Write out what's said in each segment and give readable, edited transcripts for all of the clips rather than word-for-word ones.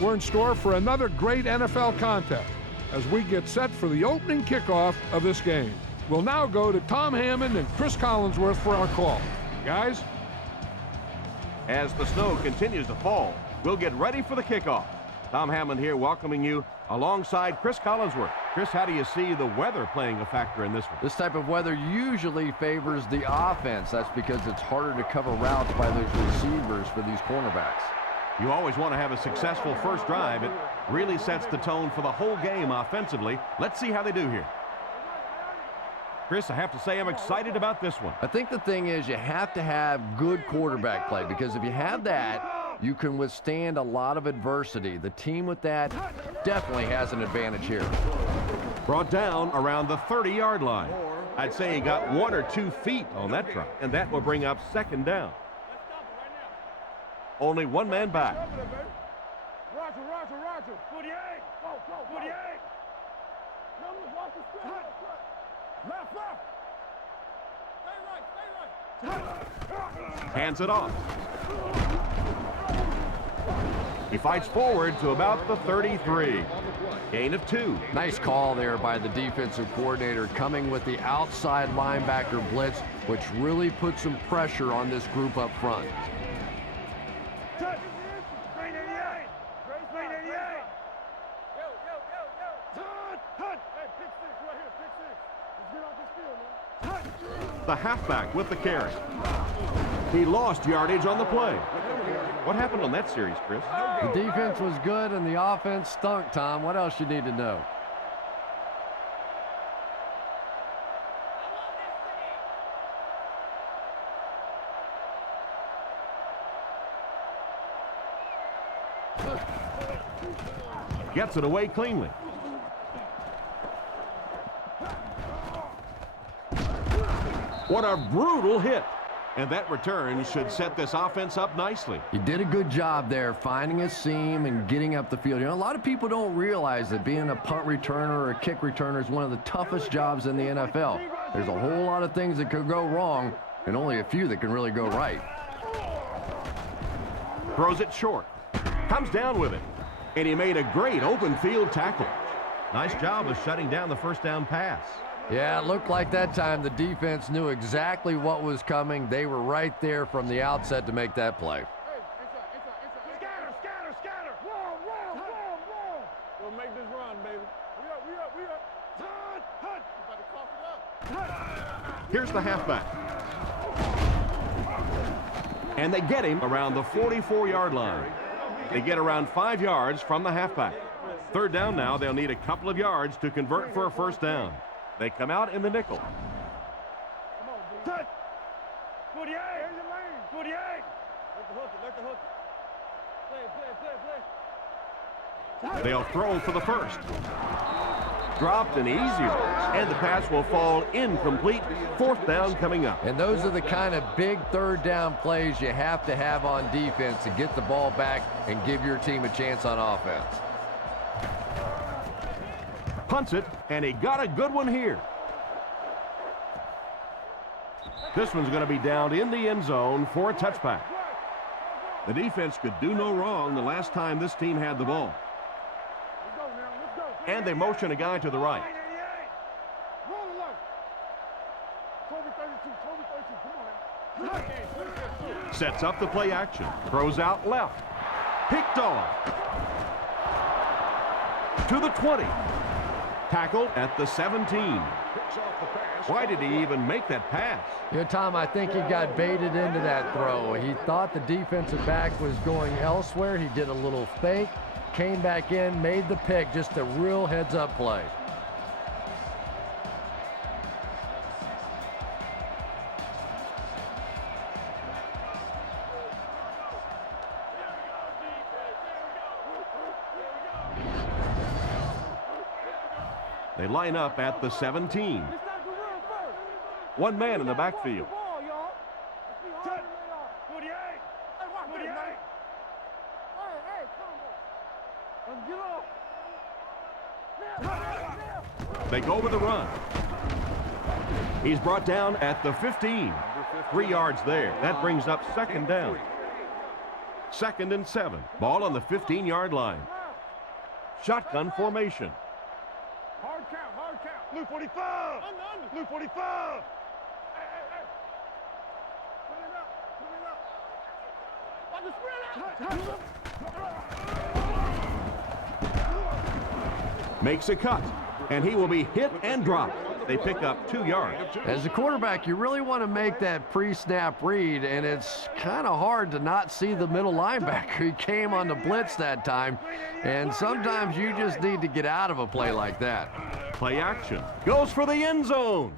we're in store for another great NFL contest as we get set for the opening kickoff of this game. We'll now go to Tom Hammond and Chris Collinsworth for our call. Guys? As the snow continues to fall, we'll get ready for the kickoff. Tom Hammond here welcoming you alongside Chris Collinsworth. Chris, how do you see the weather playing a factor in this one? This type of weather usually favors the offense. That's because it's harder to cover routes by those receivers for these cornerbacks. You always want to have a successful first drive. It really sets the tone for the whole game offensively. Let's see how they do here. Chris, I have to say I'm excited about this one. I think the thing is you have to have good quarterback play, because if you have that, you can withstand a lot of adversity. The team with that definitely has an advantage here. Brought down around the 30-yard line. I'd say he got 1 or 2 feet on that try, and that will bring up second down. Only one man back. Roger. 48. Go. 48. Left. Stay right. Hands it off. He fights forward to about the 33. Gain of 2. Nice call there by the defensive coordinator, coming with the outside linebacker blitz, which really puts some pressure on this group up front. The halfback with the carry. He lost yardage on the play. What happened on that series, Chris? The defense was good and the offense stunk, Tom. What else you need to know? Gets it away cleanly. What a brutal hit. And that return should set this offense up nicely. He did a good job there, finding a seam and getting up the field. You know, a lot of people don't realize that being a punt returner or a kick returner is one of the toughest jobs in the NFL. There's a whole lot of things that could go wrong and only a few that can really go right. Throws it short. Comes down with it. And he made a great open field tackle. Nice job of shutting down the first down pass. Yeah, it looked like that time the defense knew exactly what was coming. They were right there from the outset to make that play. Scatter. Wrong. We'll make this run, baby. We up. Here's the halfback. And they get him around the 44-yard line. They get around 5 yards from the halfback. Third down now. They'll need a couple of yards to convert for a first down. They come out in the nickel. Touch. 48. Here's your lane. 48. Let the hook. Play. They'll throw for the first. Dropped and easier. And the pass will fall incomplete. Fourth down coming up. And those are the kind of big third down plays you have to have on defense to get the ball back and give your team a chance on offense. Punts it, and he got a good one here. This one's going to be down in the end zone for a touchback. The defense could do no wrong the last time this team had the ball. And they motion a guy to the right. Sets up the play action. Throws out left. Picked off. To the 20. Tackled at the 17. Why did he even make that pass? You know, Tom, I think he got baited into that throw. He thought the defensive back was going elsewhere. He did a little fake, came back in, made the pick. Just a real heads-up play. They line up at the 17. One man in the backfield. They go with the run. He's brought down at the 15. 3 yards there. That brings up second down. 2nd and 7. Ball on the 15-yard line. Shotgun formation. Hard count. Blue 45. Blue 45. Hey. Put it up. Makes a cut, and he will be hit and dropped. They pick up 2 yards. As a quarterback, you really want to make that pre-snap read, and it's kind of hard to not see the middle linebacker. He came on the blitz that time, and sometimes you just need to get out of a play like that. Play action. Goes for the end zone.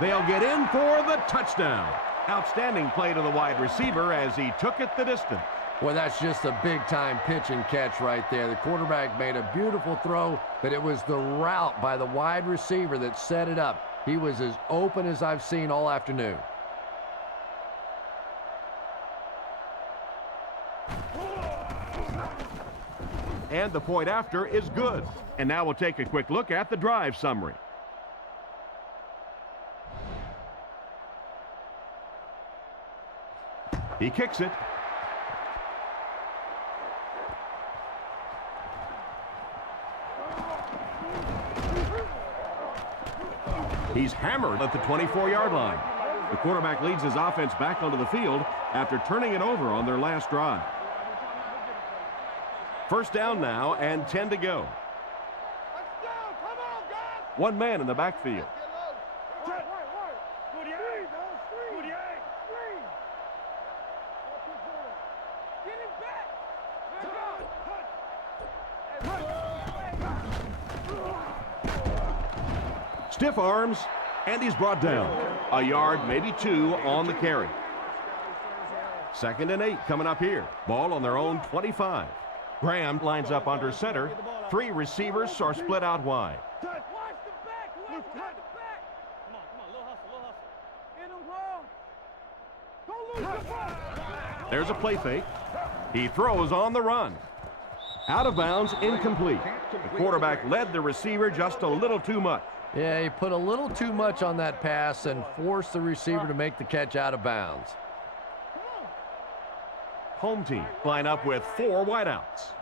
They'll get in for the touchdown. Outstanding play to the wide receiver as he took it the distance. Well, that's just a big-time pitch and catch right there. The quarterback made a beautiful throw, but it was the route by the wide receiver that set it up. He was as open as I've seen all afternoon. And the point after is good. And now we'll take a quick look at the drive summary. He kicks it. He's hammered at the 24-yard line. The quarterback leads his offense back onto the field after turning it over on their last drive. First down now and 10 to go. One man in the backfield. Stiff arms, and he's brought down. A yard, maybe 2 on the carry. 2nd and 8 coming up here. Ball on their own 25. Graham lines up under center. 3 receivers are split out wide. There's a play fake. He throws on the run. Out of bounds, incomplete. The quarterback led the receiver just a little too much. Yeah, he put a little too much on that pass and forced the receiver to make the catch out of bounds. Home team line up with 4 wideouts.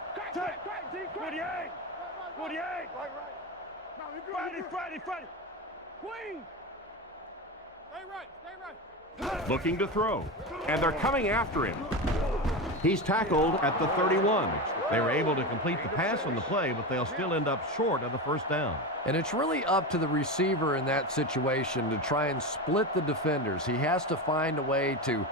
Looking to throw, and they're coming after him. He's tackled at the 31. They were able to complete the pass on the play, but they'll still end up short of the first down. And it's really up to the receiver in that situation to try and split the defenders. He has to find a way to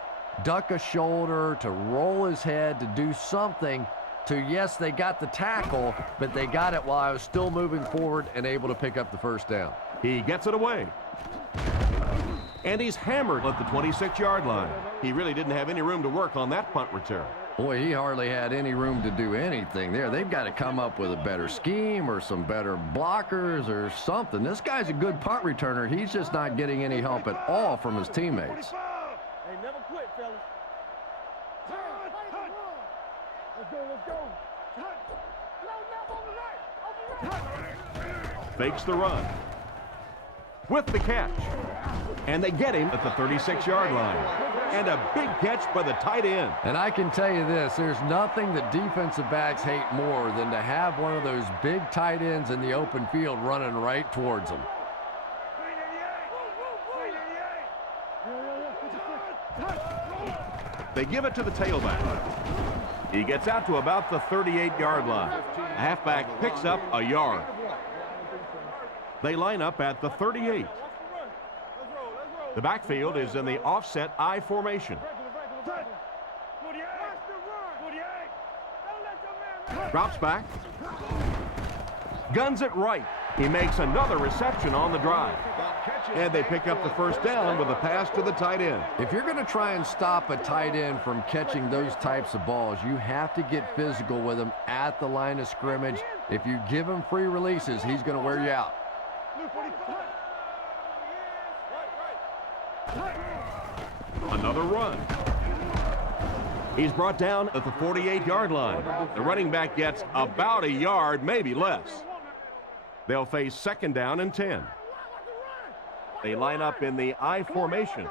duck a shoulder, to roll his head, to do something to, yes, they got the tackle, but they got it while I was still moving forward and able to pick up the first down. He gets it away. And he's hammered at the 26-yard line. He really didn't have any room to work on that punt return. Boy, he hardly had any room to do anything there. They've got to come up with a better scheme or some better blockers or something. This guy's a good punt returner. He's just not getting any help at all from his teammates. Hey, never quit, fellas. Let's go. Fakes the run. With the catch. And they get him at the 36-yard line. And a big catch by the tight end. And I can tell you this, there's nothing that defensive backs hate more than to have one of those big tight ends in the open field running right towards them. They give it to the tailback. He gets out to about the 38-yard line. The halfback picks up a yard. They line up at the 38. The backfield is in the offset I formation. Drops back. Guns it right. He makes another reception on the drive. And they pick up the first down with a pass to the tight end. If you're going to try and stop a tight end from catching those types of balls, you have to get physical with him at the line of scrimmage. If you give him free releases, he's going to wear you out. Another run. He's brought down at the 48-yard line. The running back gets about a yard, maybe less. They'll face second down and 10. They line up in the I formation.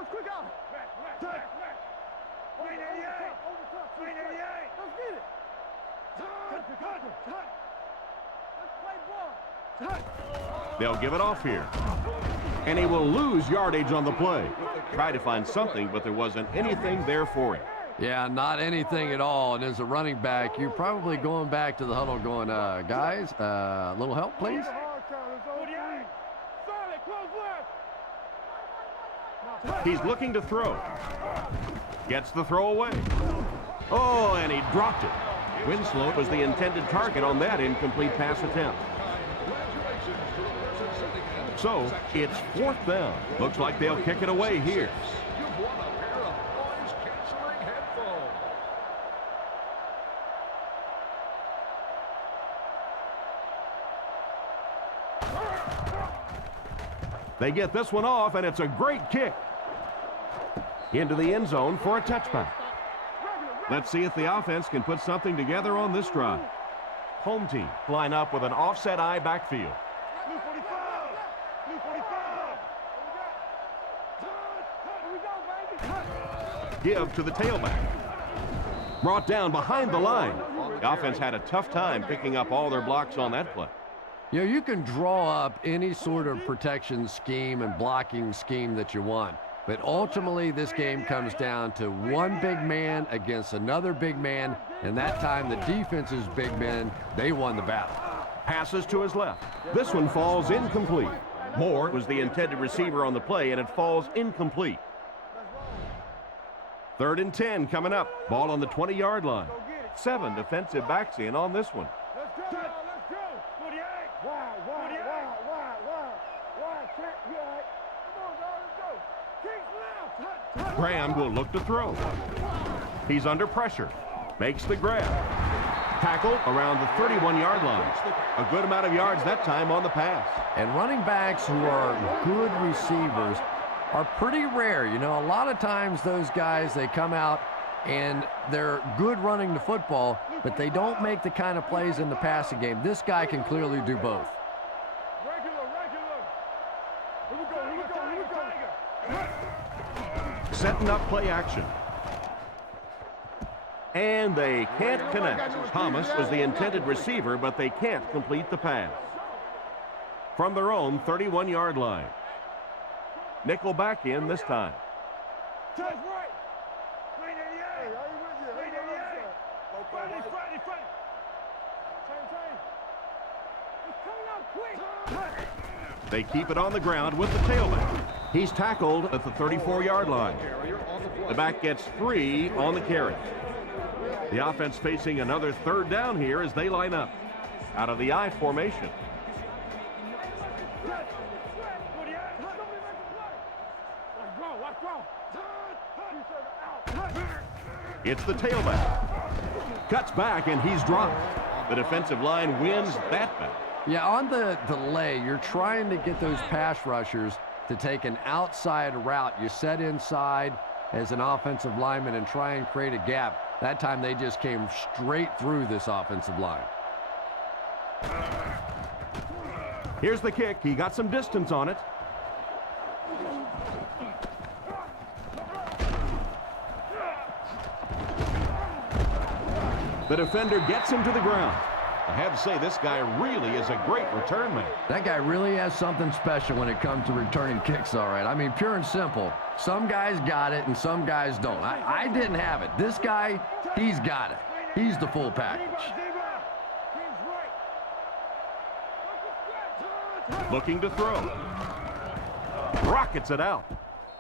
They'll give it off here. And he will lose yardage on the play. Tried to find something, but there wasn't anything there for him. Yeah, not anything at all. And as a running back, you're probably going back to the huddle going, guys, a little help, please? He's looking to throw. Gets the throw away. Oh, and he dropped it. Winslow was the intended target on that incomplete pass attempt. So, it's 4th down. Looks like they'll kick it away here. They get this one off, and it's a great kick. Into the end zone for a touchback. Let's see if the offense can put something together on this drive. Home team line up with an offset eye backfield. Give to the tailback. Brought down behind the line. The offense had a tough time picking up all their blocks on that play. You know, you can draw up any sort of protection scheme and blocking scheme that you want. But ultimately, this game comes down to one big man against another big man. And that time, the defense's big men, they won the battle. Passes to his left. This one falls incomplete. Moore was the intended receiver on the play, and it falls incomplete. 3rd and 10 coming up. Ball on the 20-yard line. 7 defensive backs in on this one. Graham will look to throw. He's under pressure. Makes the grab. Tackle around the 31-yard line. A good amount of yards that time on the pass. And running backs who are good receivers are pretty rare. You know, a lot of times those guys, they come out and they're good running the football, but they don't make the kind of plays in the passing game. This guy can clearly do both. Setting up play action. And they can't connect. Thomas was the intended receiver, but they can't complete the pass. From their own 31-yard line. Nickel back in this time. They keep it on the ground with the tailback. He's tackled at the 34-yard line. The back gets 3 on the carry. The offense facing another 3rd down here as they line up. Out of the I formation. It's the tailback. Cuts back and he's dropped. The defensive line wins that back. Yeah, on the delay, you're trying to get those pass rushers to take an outside route. You set inside as an offensive lineman and try and create a gap. That time they just came straight through this offensive line. Here's the kick. He got some distance on it. The defender gets him to the ground. I have to say, this guy really is a great return man. That guy really has something special when it comes to returning kicks, all right. I mean, pure and simple. Some guys got it and some guys don't. I didn't have it. This guy, he's got it. He's the full package. Looking to throw. Rockets it out.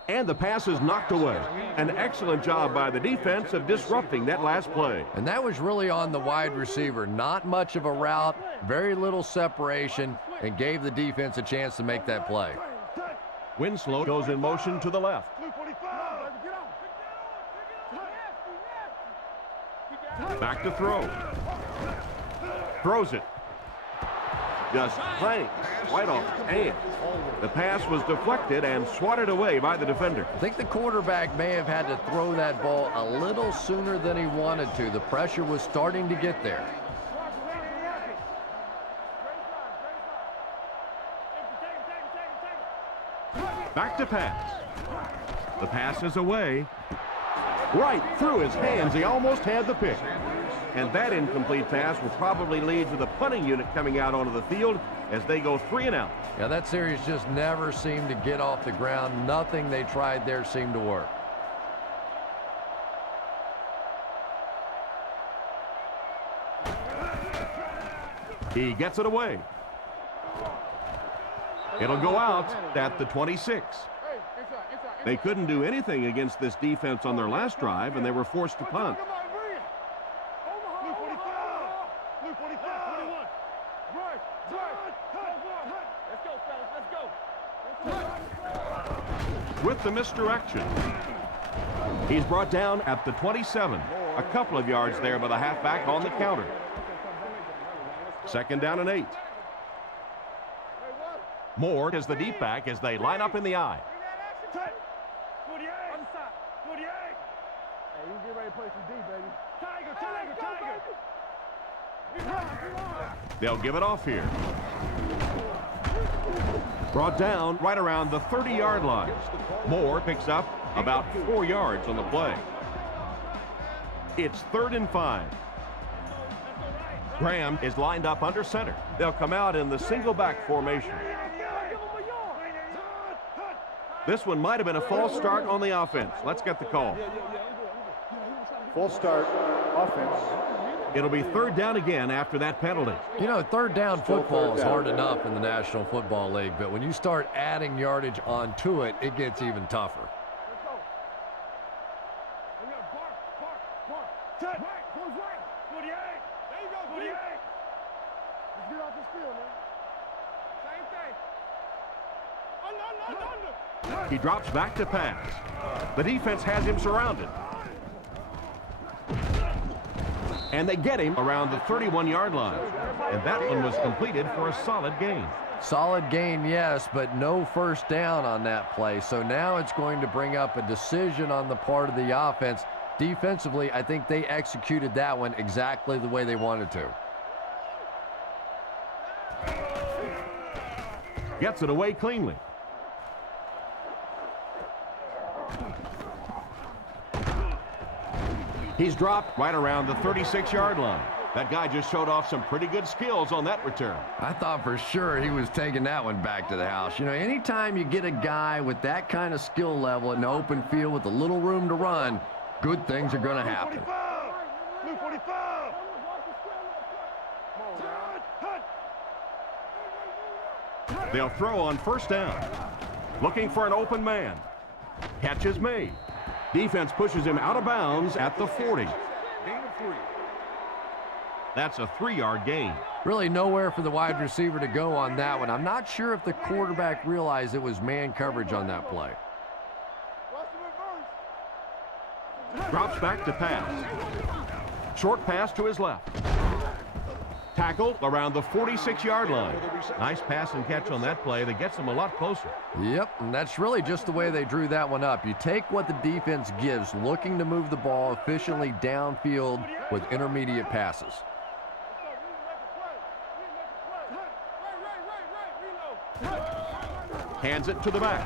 And the pass is knocked away. An excellent job by the defense of disrupting that last play. And that was really on the wide receiver. Not much of a route, very little separation, and gave the defense a chance to make that play. Winslow goes in motion to the left. Back to throw. Throws it. Just hangs right off his hand. The pass was deflected and swatted away by the defender. I think the quarterback may have had to throw that ball a little sooner than he wanted to. The pressure was starting to get there. Back to pass. The pass is away. Right through his hands. He almost had the pick. And that incomplete pass will probably lead to the punting unit coming out onto the field as they go 3 and out. Yeah, that series just never seemed to get off the ground. Nothing they tried there seemed to work. He gets it away. It'll go out at the 26. They couldn't do anything against this defense on their last drive, and they were forced to punt. With the misdirection, he's brought down at the 27. A couple of yards there by the halfback on the counter. 2nd down and 8. Moore is the deep back as they line up in the I. They'll give it off here. Brought down right around the 30-yard line. Moore picks up about 4 yards on the play. It's 3rd and 5. Graham is lined up under center. They'll come out in the single back formation. This one might have been a false start on the offense. Let's get the call. False start, offense. It'll be 3rd down again after that penalty. You know, 3rd down football is hard enough in the National Football League, but when you start adding yardage onto it, it gets even tougher. He drops back to pass. The defense has him surrounded. And they get him around the 31-yard line. And that one was completed for a solid gain. Solid gain, yes, but no first down on that play. So now it's going to bring up a decision on the part of the offense. Defensively, I think they executed that one exactly the way they wanted to. Gets it away cleanly. He's dropped right around the 36-yard line. That guy just showed off some pretty good skills on that return. I thought for sure he was taking that one back to the house. You know, anytime you get a guy with that kind of skill level in the open field with a little room to run, good things are going to happen. They'll throw on 1st down. Looking for an open man. Catch is made. Defense pushes him out of bounds at the 40. That's a 3-yard gain. Really nowhere for the wide receiver to go on that one. I'm not sure if the quarterback realized it was man coverage on that play. Drops back to pass. Short pass to his left. Tackled around the 46-yard line. Nice pass and catch on that play that gets them a lot closer. Yep, and that's really just the way they drew that one up. You take what the defense gives, looking to move the ball efficiently downfield with intermediate passes. Hands it to the back.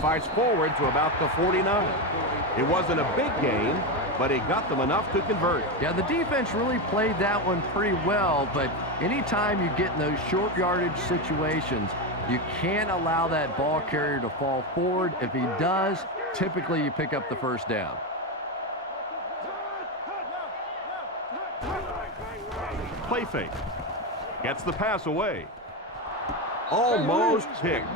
Fights forward to about the 49. It wasn't a big gain, but it got them enough to convert. Yeah, the defense really played that one pretty well, but anytime you get in those short yardage situations, you can't allow that ball carrier to fall forward. If he does, typically you pick up the 1st down. Play fake. Gets the pass away. Almost picked.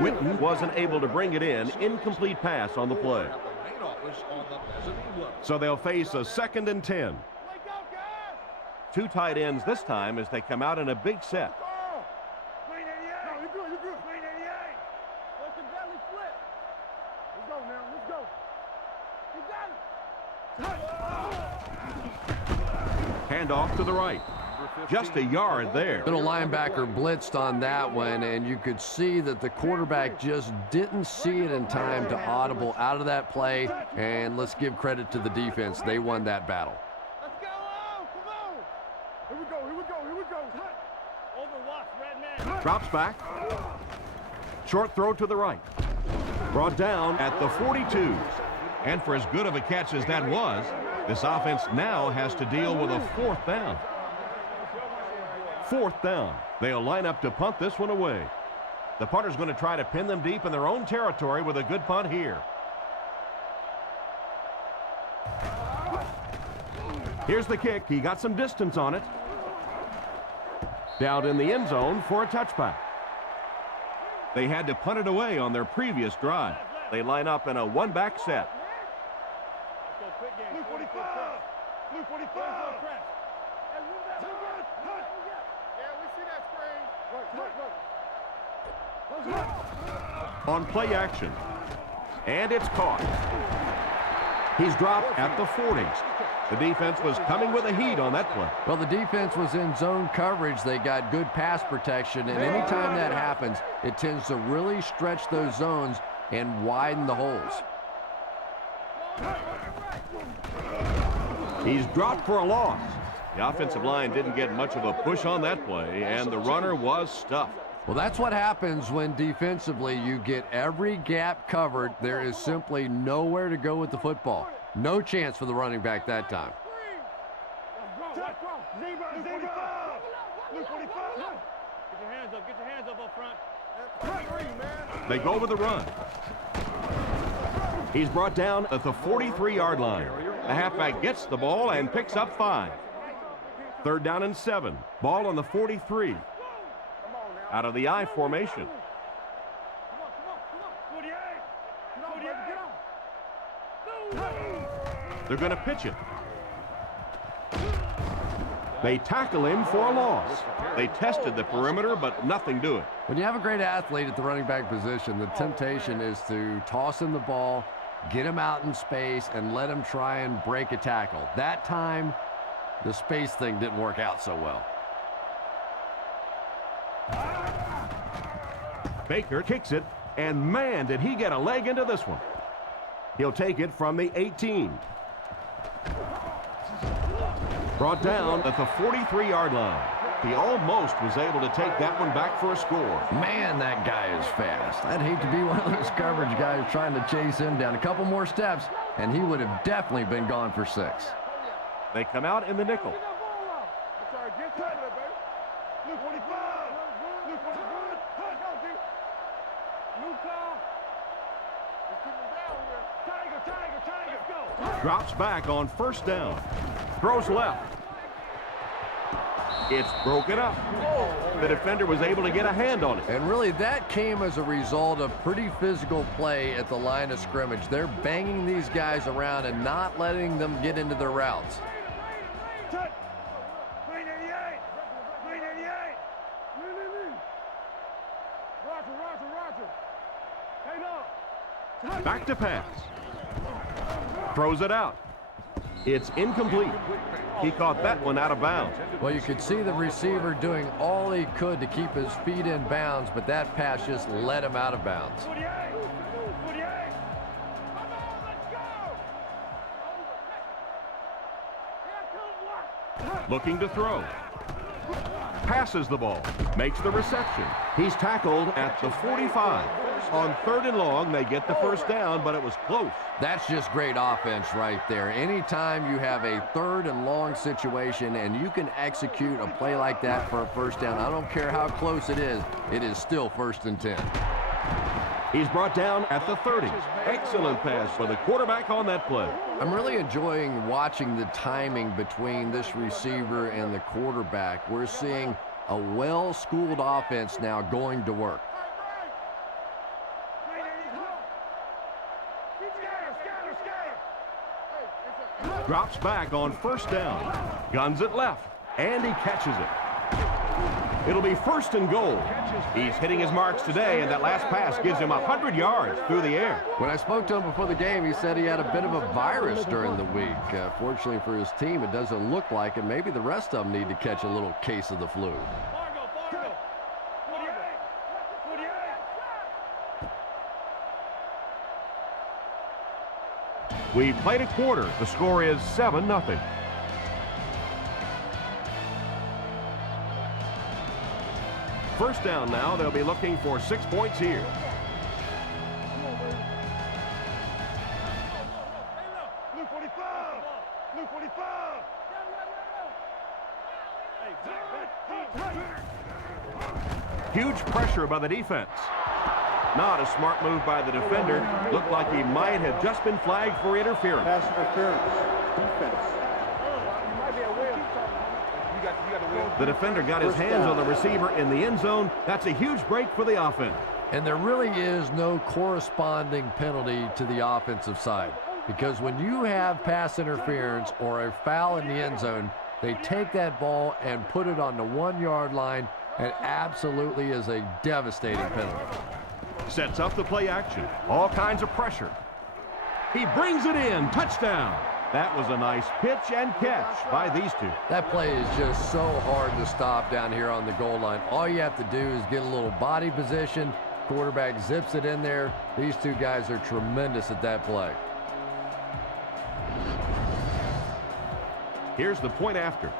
Witten wasn't able to bring it in. Incomplete pass on the play. So they'll face a 2nd and 10. 2 tight ends this time as they come out in a big set. Handoff to the right. Just a yard there. Middle linebacker blitzed on that one, and you could see that the quarterback just didn't see it in time to audible out of that play. And let's give credit to the defense. They won that battle. Let's go! Come on! Here we go, here we go, here we go. Overwatch, red man. Drops back. Short throw to the right. Brought down at the 42. And for as good of a catch as that was, This offense now has to deal with a 4th down. 4th down. They'll line up to punt this one away. The punter's going to try to pin them deep in their own territory with a good punt here. Here's the kick. He got some distance on it. Down in the end zone for a touchback. They had to punt it away on their previous drive. They line up in a one-back set. Blue 45. Blue 45. Yeah, we see that screen. On play action. And it's caught. He's dropped at the 40s. The defense was coming with a heat on that play. Well, the defense was in zone coverage. They got good pass protection, and anytime that happens, it tends to really stretch those zones and widen the holes. He's dropped for a loss. The offensive line didn't get much of a push on that play, and the runner was stuffed. Well, that's what happens when defensively you get every gap covered. There is simply nowhere to go with the football. No chance for the running back that time. Get your hands up front. They go with the run. He's brought down at the 43-yard line. The halfback gets the ball and picks up 5. 3rd down and 7. Ball on the 43. Out of the I formation. They're going to pitch it. They tackle him for a loss. They tested the perimeter, but nothing doing. When you have a great athlete at the running back position, the temptation is to toss him the ball, get him out in space, and let him try and break a tackle. That time, the space thing didn't work out so well. Baker kicks it, and man, did he get a leg into this one. He'll take it from the 18. Brought down at the 43-yard line. He almost was able to take that one back for a score. Man, that guy is fast. I'd hate to be one of those coverage guys trying to chase him down. A couple more steps, and he would have definitely been gone for 6. They come out in the nickel. Drops back on 1st down. Throws left. It's broken up. The defender was able to get a hand on it. And really, that came as a result of pretty physical play at the line of scrimmage. They're banging these guys around and not letting them get into their routes. Back to pass. Throws it out. It's incomplete. He caught that one out of bounds. Well, you could see the receiver doing all he could to keep his feet in bounds, but that pass just let him out of bounds. Looking to throw. Passes the ball. Makes the reception. He's tackled at the 45. On 3rd and long, they get the 1st down, but it was close. That's just great offense right there. Anytime you have a 3rd and long situation and you can execute a play like that for a 1st down, I don't care how close it is still 1st and 10. He's brought down at the 30. Excellent pass for the quarterback on that play. I'm really enjoying watching the timing between this receiver and the quarterback. We're seeing a well-schooled offense now going to work. Drops back on 1st down. Guns it left. And he catches it. It'll be 1st and goal. He's hitting his marks today, and that last pass gives him 100 yards through the air. When I spoke to him before the game, he said he had a bit of a virus during the week. Fortunately for his team, it doesn't look like it. Maybe the rest of them need to catch a little case of the flu. We played a quarter. The score is 7-0. First down now. They'll be looking for 6 points here. Huge pressure by the defense. Not a smart move by the defender. Looked like he might have just been flagged for interference. Pass interference. Defense. The defender got his hands on the receiver in the end zone. That's a huge break for the offense. And there really is no corresponding penalty to the offensive side, because when you have pass interference or a foul in the end zone, they take that ball and put it on the 1-yard line, and absolutely is a devastating penalty. Sets up the play action. All kinds of pressure. He brings it in. Touchdown. That was a nice pitch and catch by these two. That play is just so hard to stop down here on the goal line. All you have to do is get a little body position. Quarterback zips it in there. These two guys are tremendous at that play. Here's the point after.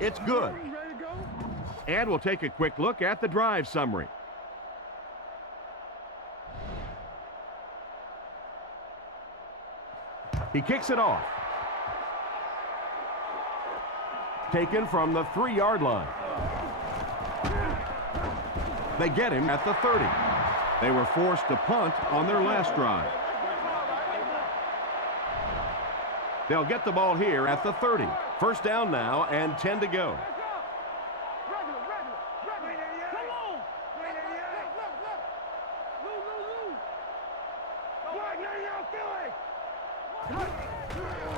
It's good. And we'll take a quick look at the drive summary. He kicks it off. Taken from the 3-yard line. They get him at the 30. They were forced to punt on their last drive. They'll get the ball here at the 30. First down now and 10 to go.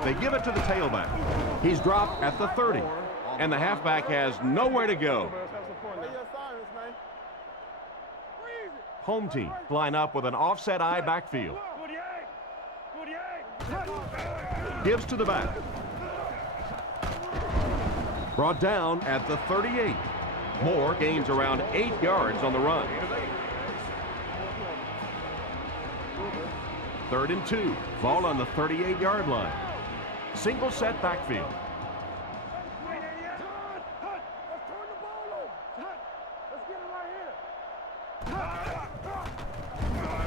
They give it to the tailback. He's dropped at the 30, and the halfback has nowhere to go. Home team line up with an offset eye backfield. Gives to the back. Brought down at the 38. Moore gains around 8 yards on the run. 3rd and 2. Ball on the 38-yard line. Single set backfield.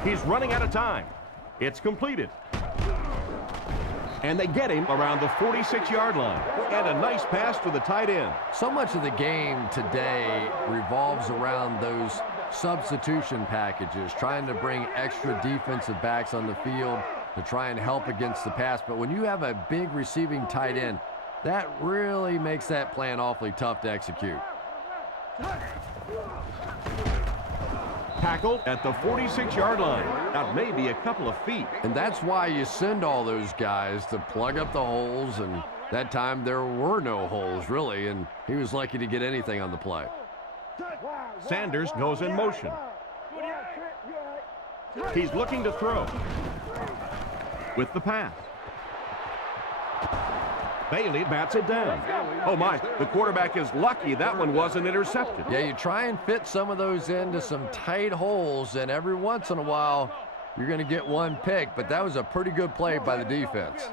He's running out of time. It's completed. And they get him around the 46-yard line. And a nice pass to the tight end. So much of the game today revolves around those substitution packages, trying to bring extra defensive backs on the field to try and help against the pass. But when you have a big receiving tight end, that really makes that plan awfully tough to execute. Tackled at the 46-yard line. Now maybe a couple of feet. And that's why you send all those guys to plug up the holes, and that time there were no holes, really, and he was lucky to get anything on the play. Sanders goes in motion. He's looking to throw. With the pass. Bailey bats it down. Oh my, the quarterback is lucky that one wasn't intercepted. Yeah, you try and fit some of those into some tight holes, and every once in a while you're going to get one pick, but that was a pretty good play by the defense.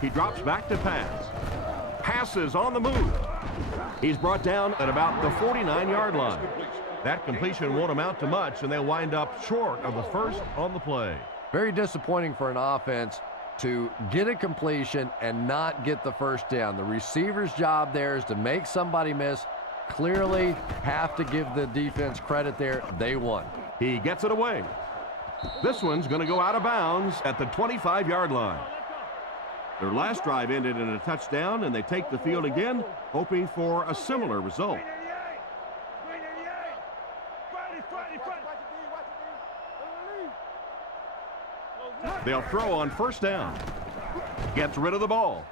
He drops back to pass. Passes on the move. He's brought down at about the 49-yard line. That completion won't amount to much, and they'll wind up short of the first on the play. Very disappointing for an offense to get a completion and not get the first down. The receiver's job there is to make somebody miss. Clearly have to give the defense credit there. They won. He gets it away. This one's going to go out of bounds at the 25-yard line. Their last drive ended in a touchdown, and they take the field again, hoping for a similar result. They'll throw on first down. Gets rid of the ball.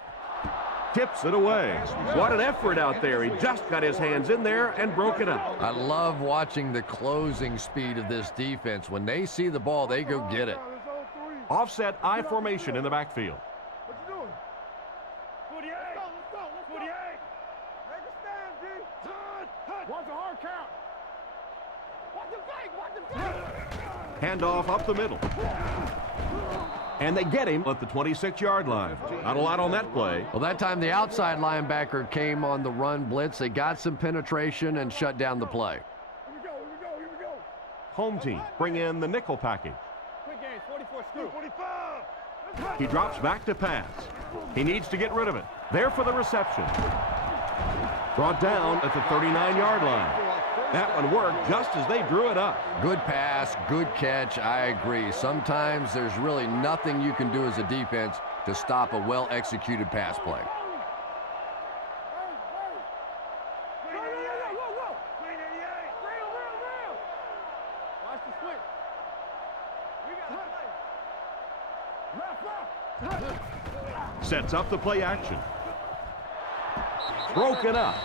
Tips it away. What an effort out there. He just got his hands in there and broke it up. I love watching the closing speed of this defense. When they see the ball, they go get it. Offset I formation in the backfield. Handoff up the middle. And they get him at the 26-yard line. Not a lot on that play. Well, that time the outside linebacker came on the run blitz. They got some penetration and shut down the play. Here we go, here we go, here we go. Home team bring in the nickel package. Quick game, 44 scoop. 45. He drops back to pass. He needs to get rid of it. There for the reception. Brought down at the 39-yard line. That one worked just as they drew it up. Good pass, good catch. I agree. Sometimes there's really nothing you can do as a defense to stop a well-executed pass play. Watch the switch. We got play. Sets up the play action. Broken up.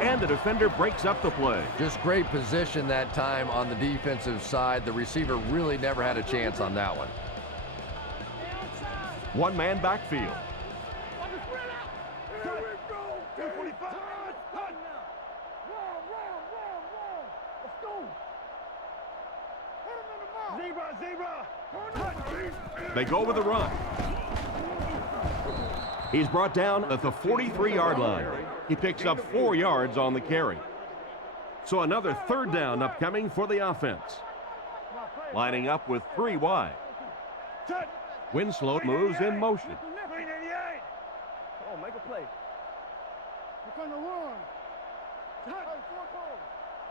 And the defender breaks up the play. Just great position that time on the defensive side. The receiver really never had a chance on that one. One-man backfield. Here we go. 245. Let's go. Hit him in the mouth. Zebra. They go with the run. He's brought down at the 43-yard line. He picks up 4 yards on the carry. So another third down upcoming for the offense. Lining up with 3 wide. Winslow moves in motion. Oh, make a play. We're going to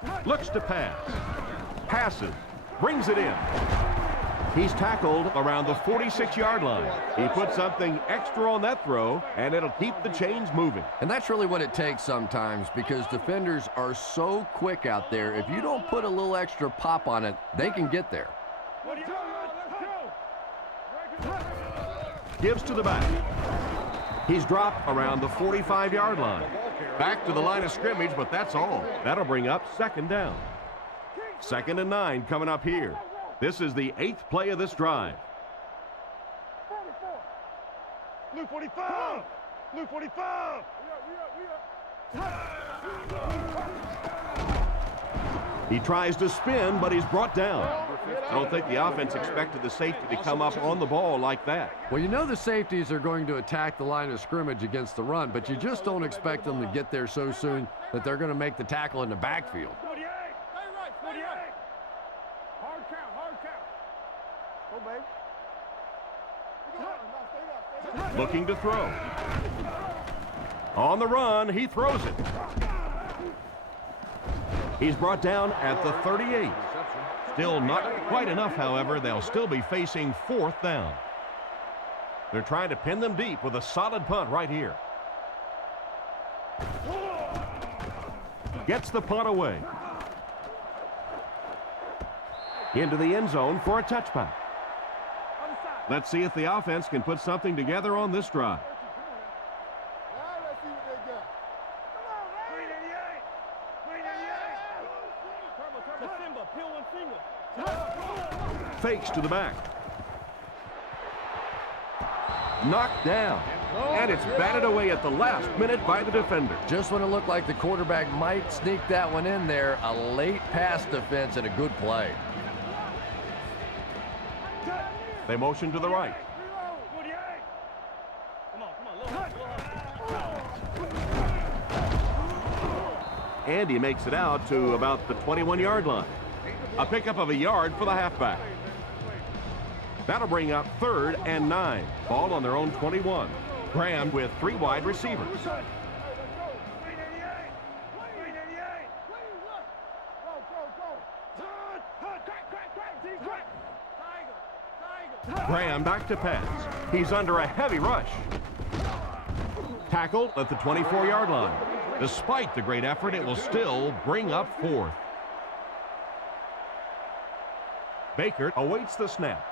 run. Looks to pass. Passes. Brings it in. He's tackled around the 46-yard line. He put something extra on that throw, and it'll keep the chains moving. And that's really what it takes sometimes, because defenders are so quick out there. If you don't put a little extra pop on it, they can get there. Gives to the back. He's dropped around the 45-yard line. Back to the line of scrimmage, but that's all. That'll bring up second down. 2nd and 9 coming up here. This is the 8th play of this drive. Blue 45. Blue 45. He tries to spin, but he's brought down. I don't think the offense expected the safety to come up on the ball like that. Well, you know the safeties are going to attack the line of scrimmage against the run, but you just don't expect them to get there so soon that they're going to make the tackle in the backfield. 48. Stay right. 48. Hard count. Hard count. Go, babe. Looking to throw. On the run, he throws it. He's brought down at the 38. Still not quite enough, however. They'll still be facing 4th down. They're trying to pin them deep with a solid punt right here. Gets the punt away. Into the end zone for a touchback. Let's see if the offense can put something together on this drive. Fakes to the back. Knocked down. And it's batted away at the last minute by the defender. Just when it looked like the quarterback might sneak that one in there, a late pass defense and a good play. They motion to the right. And he makes it out to about the 21-yard line. A pickup of a yard for the halfback. That'll bring up 3rd and 9. Ball on their own 21. Graham with 3 wide receivers. Graham back to pass. He's under a heavy rush. Tackled at the 24-yard line. Despite the great effort, it will still bring up 4th. Baker awaits the snap.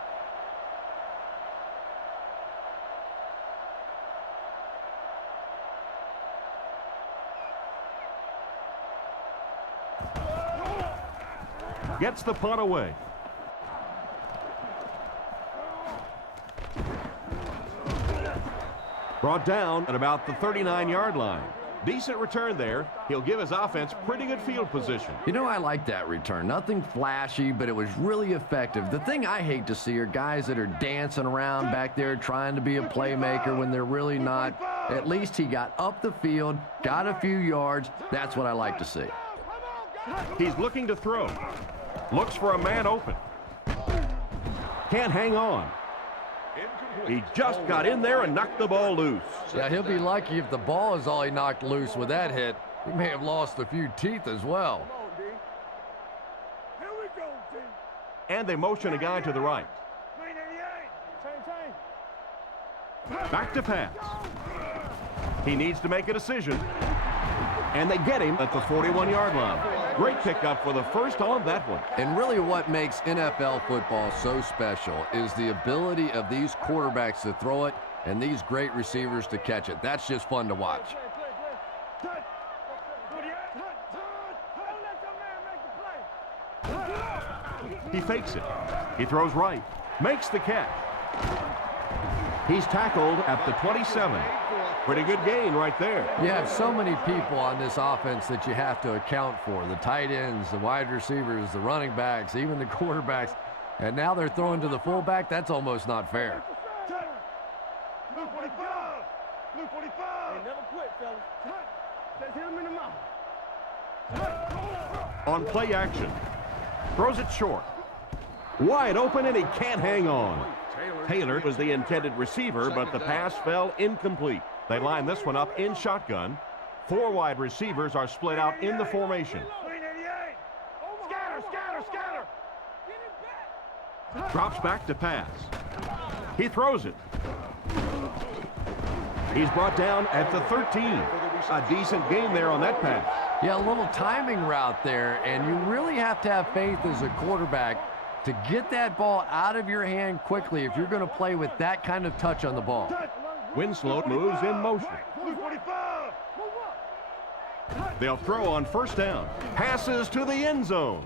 Gets the punt away. Brought down at about the 39-yard line. Decent return there. He'll give his offense pretty good field position. You know, I like that return. Nothing flashy, but it was really effective. The thing I hate to see are guys that are dancing around back there trying to be a playmaker when they're really not. At least he got up the field, got a few yards. That's what I like to see. He's looking to throw. Looks for a man open. Can't hang on. He just got in there and knocked the ball loose. Yeah, he'll be lucky if the ball is all he knocked loose with that hit. He may have lost a few teeth as well. Here we go, D. And they motion a guy to the right. Back to pass. He needs to make a decision. And they get him at the 41-yard line. Great pickup for the first on that one. And really what makes NFL football so special is the ability of these quarterbacks to throw it and these great receivers to catch it. That's just fun to watch. He fakes it. He throws right. Makes the catch. He's tackled at the 27. Pretty good gain right there. You have so many people on this offense that you have to account for. The tight ends, the wide receivers, the running backs, even the quarterbacks. And now they're throwing to the fullback. That's almost not fair. Blue 45. Blue 45. Never quit, fellas. Let's hit him in the mouth. On play action. Throws it short. Wide open, and he can't hang on. Taylor was the intended receiver, but the pass fell incomplete. They line this one up in shotgun. 4 wide receivers are split out in the formation. Scatter, scatter, scatter. Drops back to pass. He throws it. He's brought down at the 13. A decent gain there on that pass. Yeah, a little timing route there, and you really have to have faith as a quarterback to get that ball out of your hand quickly if you're going to play with that kind of touch on the ball. Winslow moves in motion. They'll throw on first down. Passes to the end zone.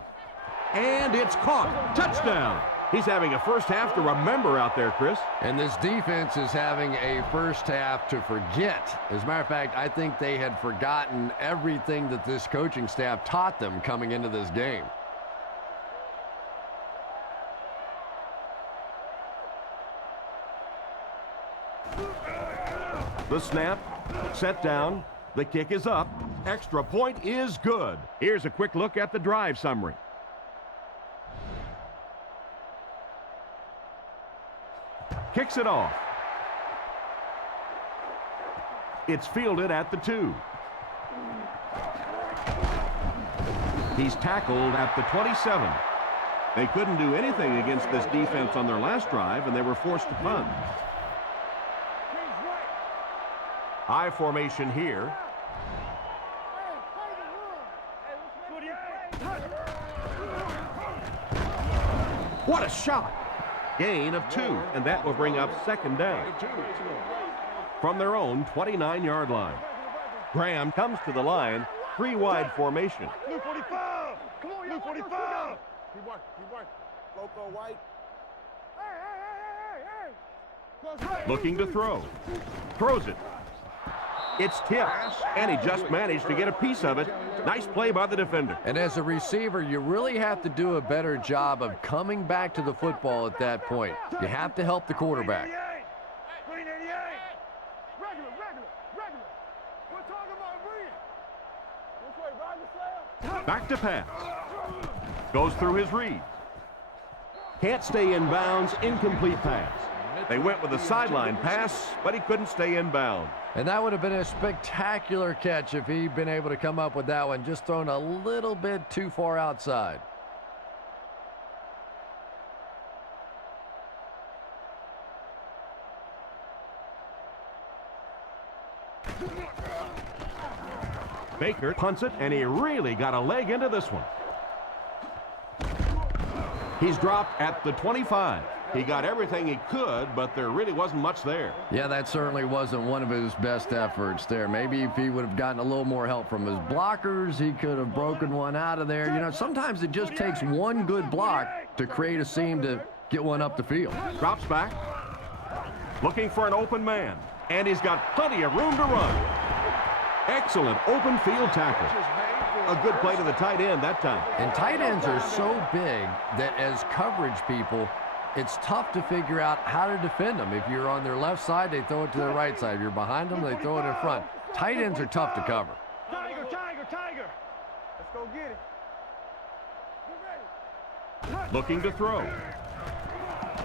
And it's caught. Touchdown. He's having a first half to remember out there, Chris. And this defense is having a first half to forget. As a matter of fact, I think they had forgotten everything that this coaching staff taught them coming into this game. The snap, set down, the kick is up, extra point is good. Here's a quick look at the drive summary. Kicks it off. It's fielded at the 2. He's tackled at the 27. They couldn't do anything against this defense on their last drive, and they were forced to punt. High formation here. What a shot! Gain of 2, and that will bring up second down. From their own 29-yard line. Graham comes to the line, 3-wide formation. Blue 45. Come on, Blue 45. He worked. Loco White. Hey. Looking to throw. Throws it. It's tipped, and he just managed to get a piece of it. Nice play by the defender. And as a receiver, you really have to do a better job of coming back to the football at that point. You have to help the quarterback. Regular. We're talking about read. This way, Roger Slam. Back to pass. Goes through his read. Can't stay in bounds, incomplete pass. They went with a sideline pass, but he couldn't stay in bounds. And that would have been a spectacular catch if he'd been able to come up with that one, just thrown a little bit too far outside. Baker punts it, and he really got a leg into this one. He's dropped at the 25. He got everything he could, but there really wasn't much there. Yeah, that certainly wasn't one of his best efforts there. Maybe if he would have gotten a little more help from his blockers, he could have broken one out of there. You know, sometimes it just takes one good block to create a seam to get one up the field. Drops back. Looking for an open man. And he's got plenty of room to run. Excellent open field tackle. A good play to the tight end that time. And tight ends are so big that as coverage people, it's tough to figure out how to defend them. If you're on their left side, they throw it to their right side. If you're behind them, they throw it in front. Tight ends are tough to cover. Tiger, tiger, tiger. Let's go get it. Looking to throw.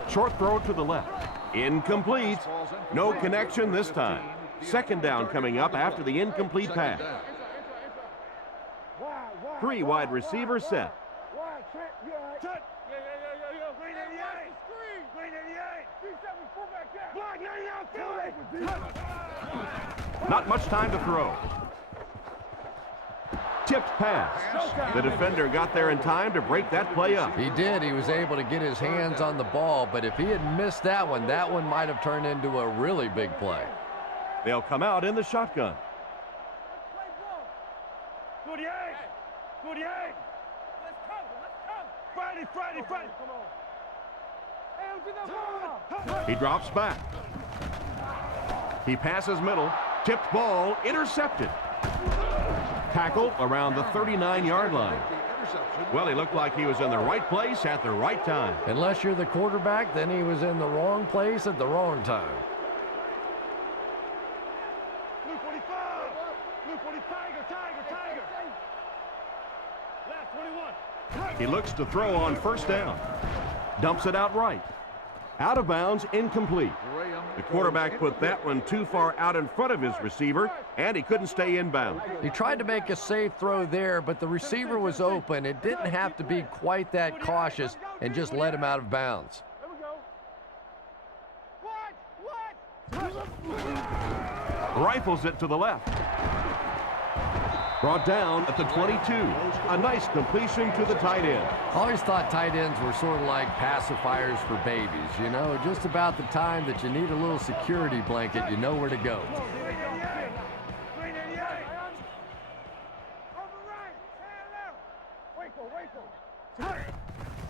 Short throw to the left. Incomplete. No connection this time. Second down coming up after the incomplete pass. 3 wide receivers set. Not much time to throw. Tipped pass. The defender got there in time to break that play up. He did. He was able to get his hands on the ball, but if he had missed that one might have turned into a really big play. They'll come out in the shotgun. 48. 48. Let's come. Friday. Come on. He drops back. He passes middle. Tipped ball. Intercepted. Tackled around the 39-yard line. Well, he looked like he was in the right place at the right time. Unless you're the quarterback, then he was in the wrong place at the wrong time. Blue 45. Blue 40. Tiger. Last 21. He looks to throw on first down. Dumps it out right. Out of bounds, incomplete. The quarterback put that one too far out in front of his receiver, and he couldn't stay inbound. He tried to make a safe throw there, but the receiver was open. It didn't have to be quite that cautious and just let him out of bounds. There we go. What? Rifles it to the left. Brought down at the 22. A nice completion to the tight end. I always thought tight ends were sort of like pacifiers for babies. You know, just about the time that you need a little security blanket, you know where to go.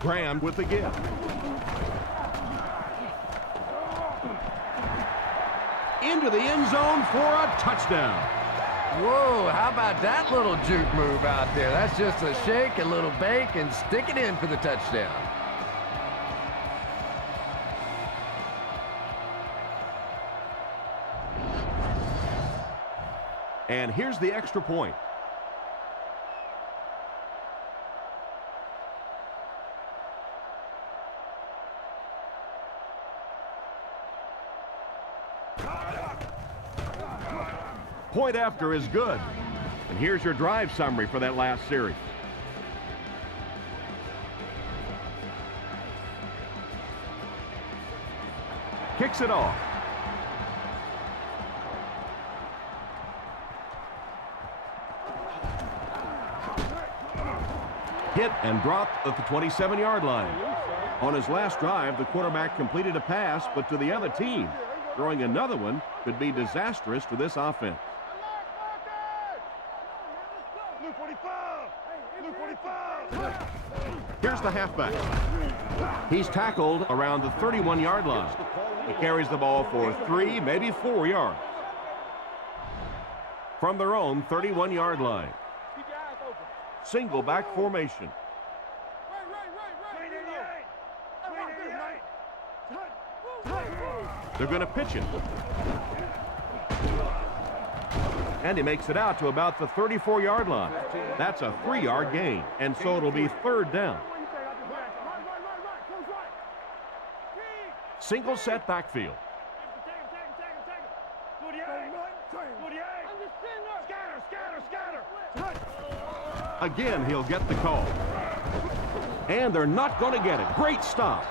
Graham with the give. Into the end zone for a touchdown. Whoa, how about that little juke move out there? That's just a shake, a little bake, and stick it in for the touchdown. And here's the extra point. Point after is good. And here's your drive summary for that last series. Kicks it off. Hit and dropped at the 27-yard line. On his last drive, the quarterback completed a pass, but to the other team. Throwing another one could be disastrous to this offense. Here's the halfback. He's tackled around the 31-yard line. He carries the ball for 3, maybe 4 yards. From their own 31-yard line. Single back formation. They're going to pitch it. And he makes it out to about the 34-yard line. That's a 3-yard gain, and so it'll be third down. Single set backfield. Again, he'll get the call. And they're not going to get it. Great stop.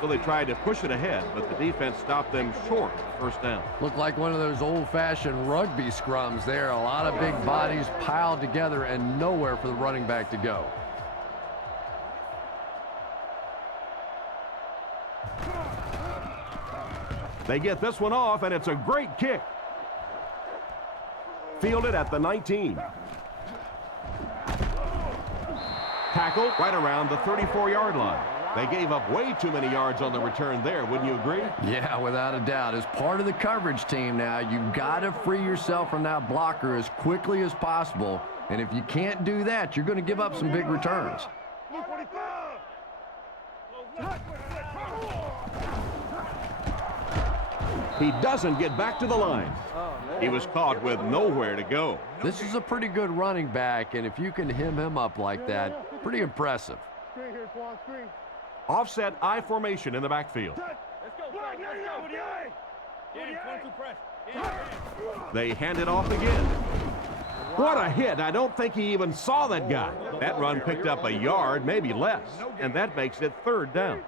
So they tried to push it ahead, but the defense stopped them short. First down. Looked like one of those old-fashioned rugby scrums there. A lot of big bodies piled together and nowhere for the running back to go. They get this one off, and it's a great kick. Fielded at the 19. Tackle right around the 34-yard line. They gave up way too many yards on the return there, wouldn't you agree? Yeah, without a doubt. As part of the coverage team now, you've got to free yourself from that blocker as quickly as possible. And if you can't do that, you're going to give up some big returns. He doesn't get back to the line. He was caught with nowhere to go. This is a pretty good running back, and if you can hem him up like that, pretty impressive. Offset I formation in the backfield. They hand it off again. What a hit. I don't think he even saw that guy. That run picked up a yard, maybe less, and that makes it third down.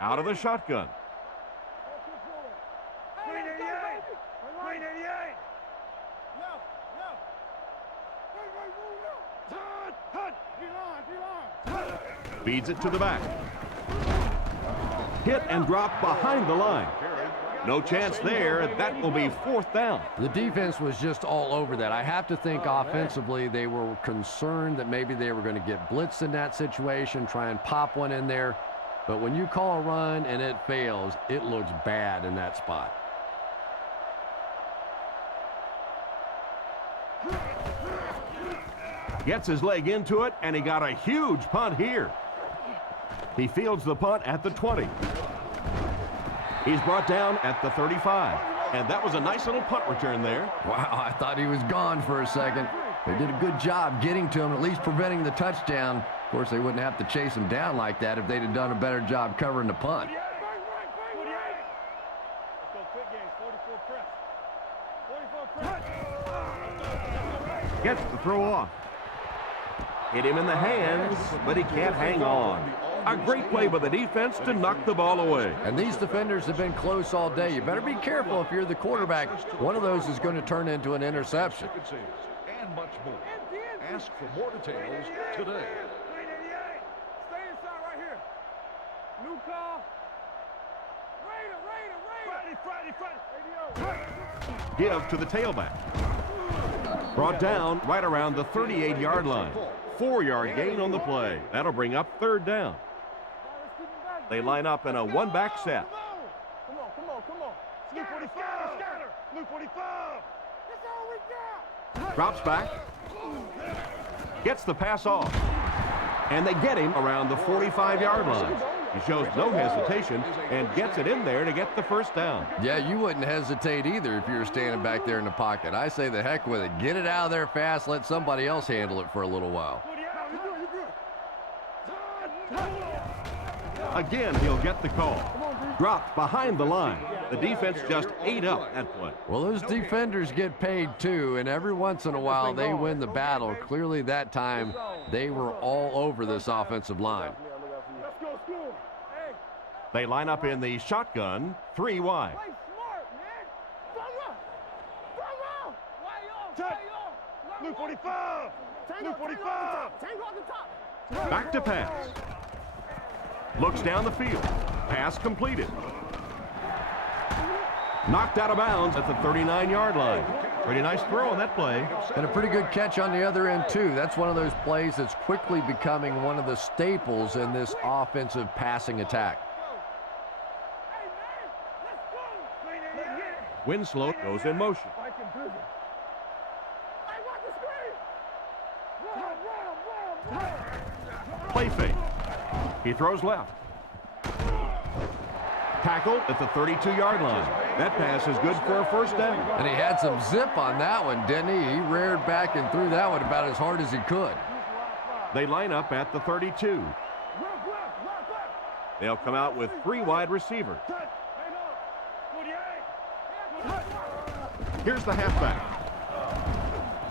Out of the shotgun. Feeds it to the back. Hit and drop behind the line. No chance there. That will be fourth down. The defense was just all over that. I have to think offensively they were concerned that maybe they were going to get blitzed in that situation, try and pop one in there. But when you call a run and it fails, it looks bad in that spot. Gets his leg into it, and he got a huge punt here. He fields the punt at the 20. He's brought down at the 35. And that was a nice little punt return there. Wow, I thought he was gone for a second. They did a good job getting to him, at least preventing the touchdown. Of course, they wouldn't have to chase him down like that if they'd have done a better job covering the punt. Gets the throw off. Hit him in the hands, but he can't hang on. A great play by the defense to knock the ball away. And these defenders have been close all day. You better be careful if you're the quarterback. One of those is going to turn into an interception. And much more. Ask for more details today. Stay inside right here. New call. Friday. Give to the tailback. Brought down right around the 38-yard line. 4-yard gain on the play. That'll bring up third down. They line up in a one-back set. Come on. Luke 45. Luke 45. That's all we got. Drops back. Gets the pass off. And they get him around the 45-yard line. He shows no hesitation and gets it in there to get the first down. Yeah, you wouldn't hesitate either if you were standing back there in the pocket. I say the heck with it. Get it out of there fast. Let somebody else handle it for a little while. Again, he'll get the call. Dropped behind the line. The defense just ate up that play. Well, those defenders get paid too, and every once in a while they win the battle. Clearly that time they were all over this offensive line. They line up in the shotgun, 3 wide. Luke 45. Luke 45. Back to pass. Looks down the field. Pass completed. Knocked out of bounds at the 39-yard line. Pretty nice throw on that play. And a pretty good catch on the other end, too. That's one of those plays that's quickly becoming one of the staples in this offensive passing attack. Winslow goes in motion. Play fake. He throws left. Tackle at the 32-yard line. That pass is good for a first down. And he had some zip on that one, didn't he? He reared back and threw that one about as hard as he could. They line up at the 32. They'll come out with 3 wide receivers. Here's the halfback.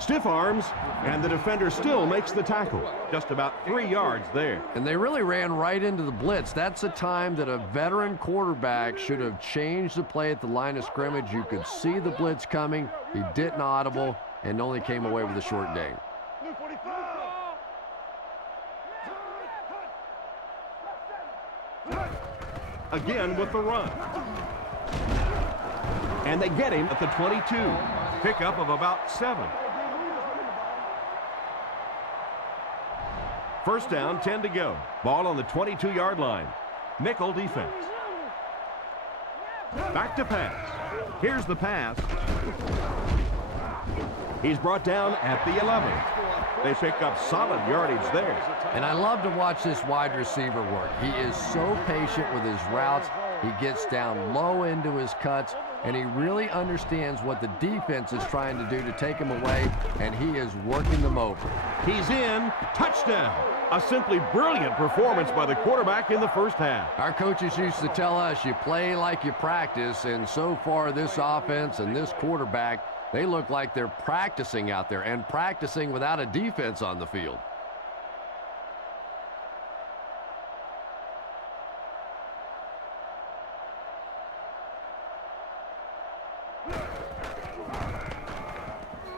Stiff arms, and the defender still makes the tackle. Just about 3 yards there. And they really ran right into the blitz. That's a time that a veteran quarterback should have changed the play at the line of scrimmage. You could see the blitz coming. He didn't audible and only came away with a short gain. Again with the run. And they get him at the 22. Pickup of about 7. First down, 10 to go. Ball on the 22-yard line. Nickel defense. Back to pass. Here's the pass. He's brought down at the 11. They pick up solid yardage there. And I love to watch this wide receiver work. He is so patient with his routes. He gets down low into his cuts, and he really understands what the defense is trying to do to take him away, and he is working them over. He's in. Touchdown. A simply brilliant performance by the quarterback in the first half. Our coaches used to tell us you play like you practice, and so far this offense and this quarterback, they look like they're practicing out there and practicing without a defense on the field.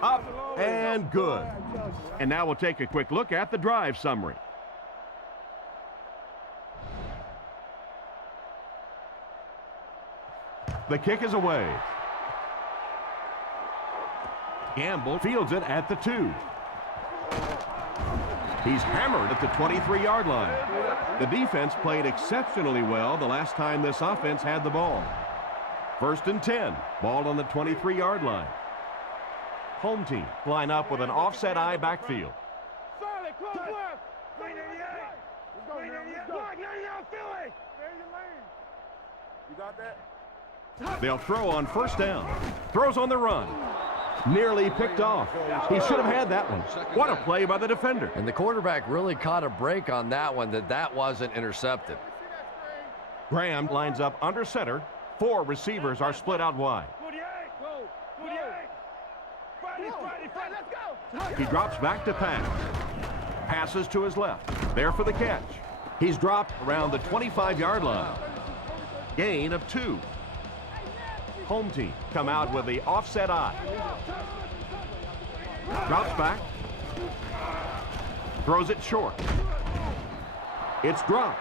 Up and good. And now we'll take a quick look at the drive summary. The kick is away. Gamble fields it at the 2. He's hammered at the 23-yard line. The defense played exceptionally well the last time this offense had the ball. First and 10. Ball on the 23-yard line. Home team line up with an offset I backfield. Solid, close left. 388. Block 99, Philly. Stay in your lane. You got that? They'll throw on first down. Throws on the run. Nearly picked off. He should have had that one. What a play by the defender. And the quarterback really caught a break on that one, that wasn't intercepted. Graham lines up under center. 4 receivers are split out wide. 48. Whoa. 48. Friday, let's go. He drops back to pass. Passes to his left. There for the catch. He's dropped around the 25-yard line. Gain of 2. Home team come out with the offset I. Drops back. Throws it short. It's dropped.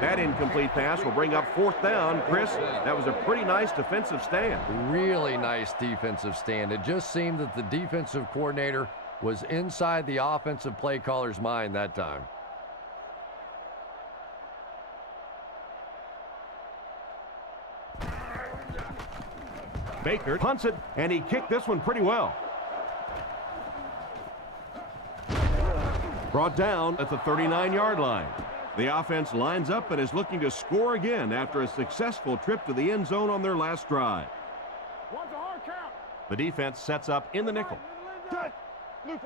That incomplete pass will bring up 4th down. Chris, that was a pretty nice defensive stand. Really nice defensive stand. It just seemed that the defensive coordinator was inside the offensive play caller's mind that time. Baker punts it, and he kicked this one pretty well. Brought down at the 39-yard line. The offense lines up and is looking to score again after a successful trip to the end zone on their last drive. What's a hard count? The defense sets up in the nickel. Touch.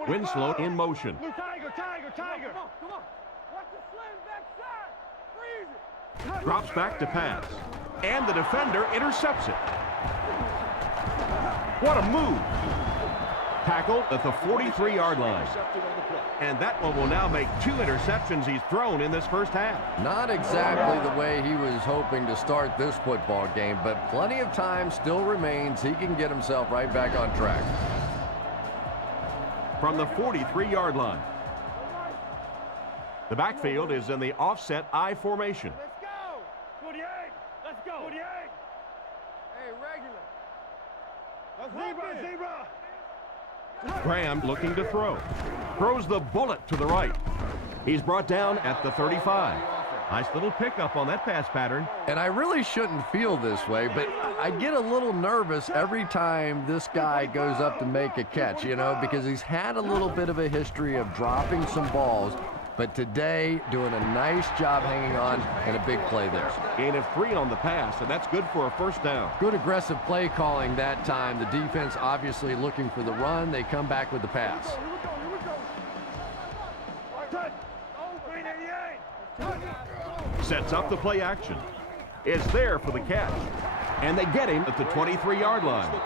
Winslow in motion. Tiger. Come on. Watch the slam backside. Freeze it. Drops back to pass. And the defender intercepts it. What a move. Tackle at the 43-yard line. And that one will now make 2 interceptions he's thrown in this first half. Not exactly the way he was hoping to start this football game, but plenty of time still remains. He can get himself right back on track. From the 43-yard line. The backfield is in the offset I formation. Let's go. 48. Let's go. 48. Hey, regular. Zebra. Graham looking to throw. Throws the bullet to the right. He's brought down at the 35. Nice little pickup on that pass pattern. And I really shouldn't feel this way, but I get a little nervous every time this guy goes up to make a catch, you know, because he's had a little bit of a history of dropping some balls. But today, doing a nice job hanging on and a big play there. Gain of 3 on the pass, and that's good for a first down. Good aggressive play calling that time. The defense obviously looking for the run. They come back with the pass. Here we go. Touch. 388. Sets up the play action. Is there for the catch. And they get him at the 23-yard line.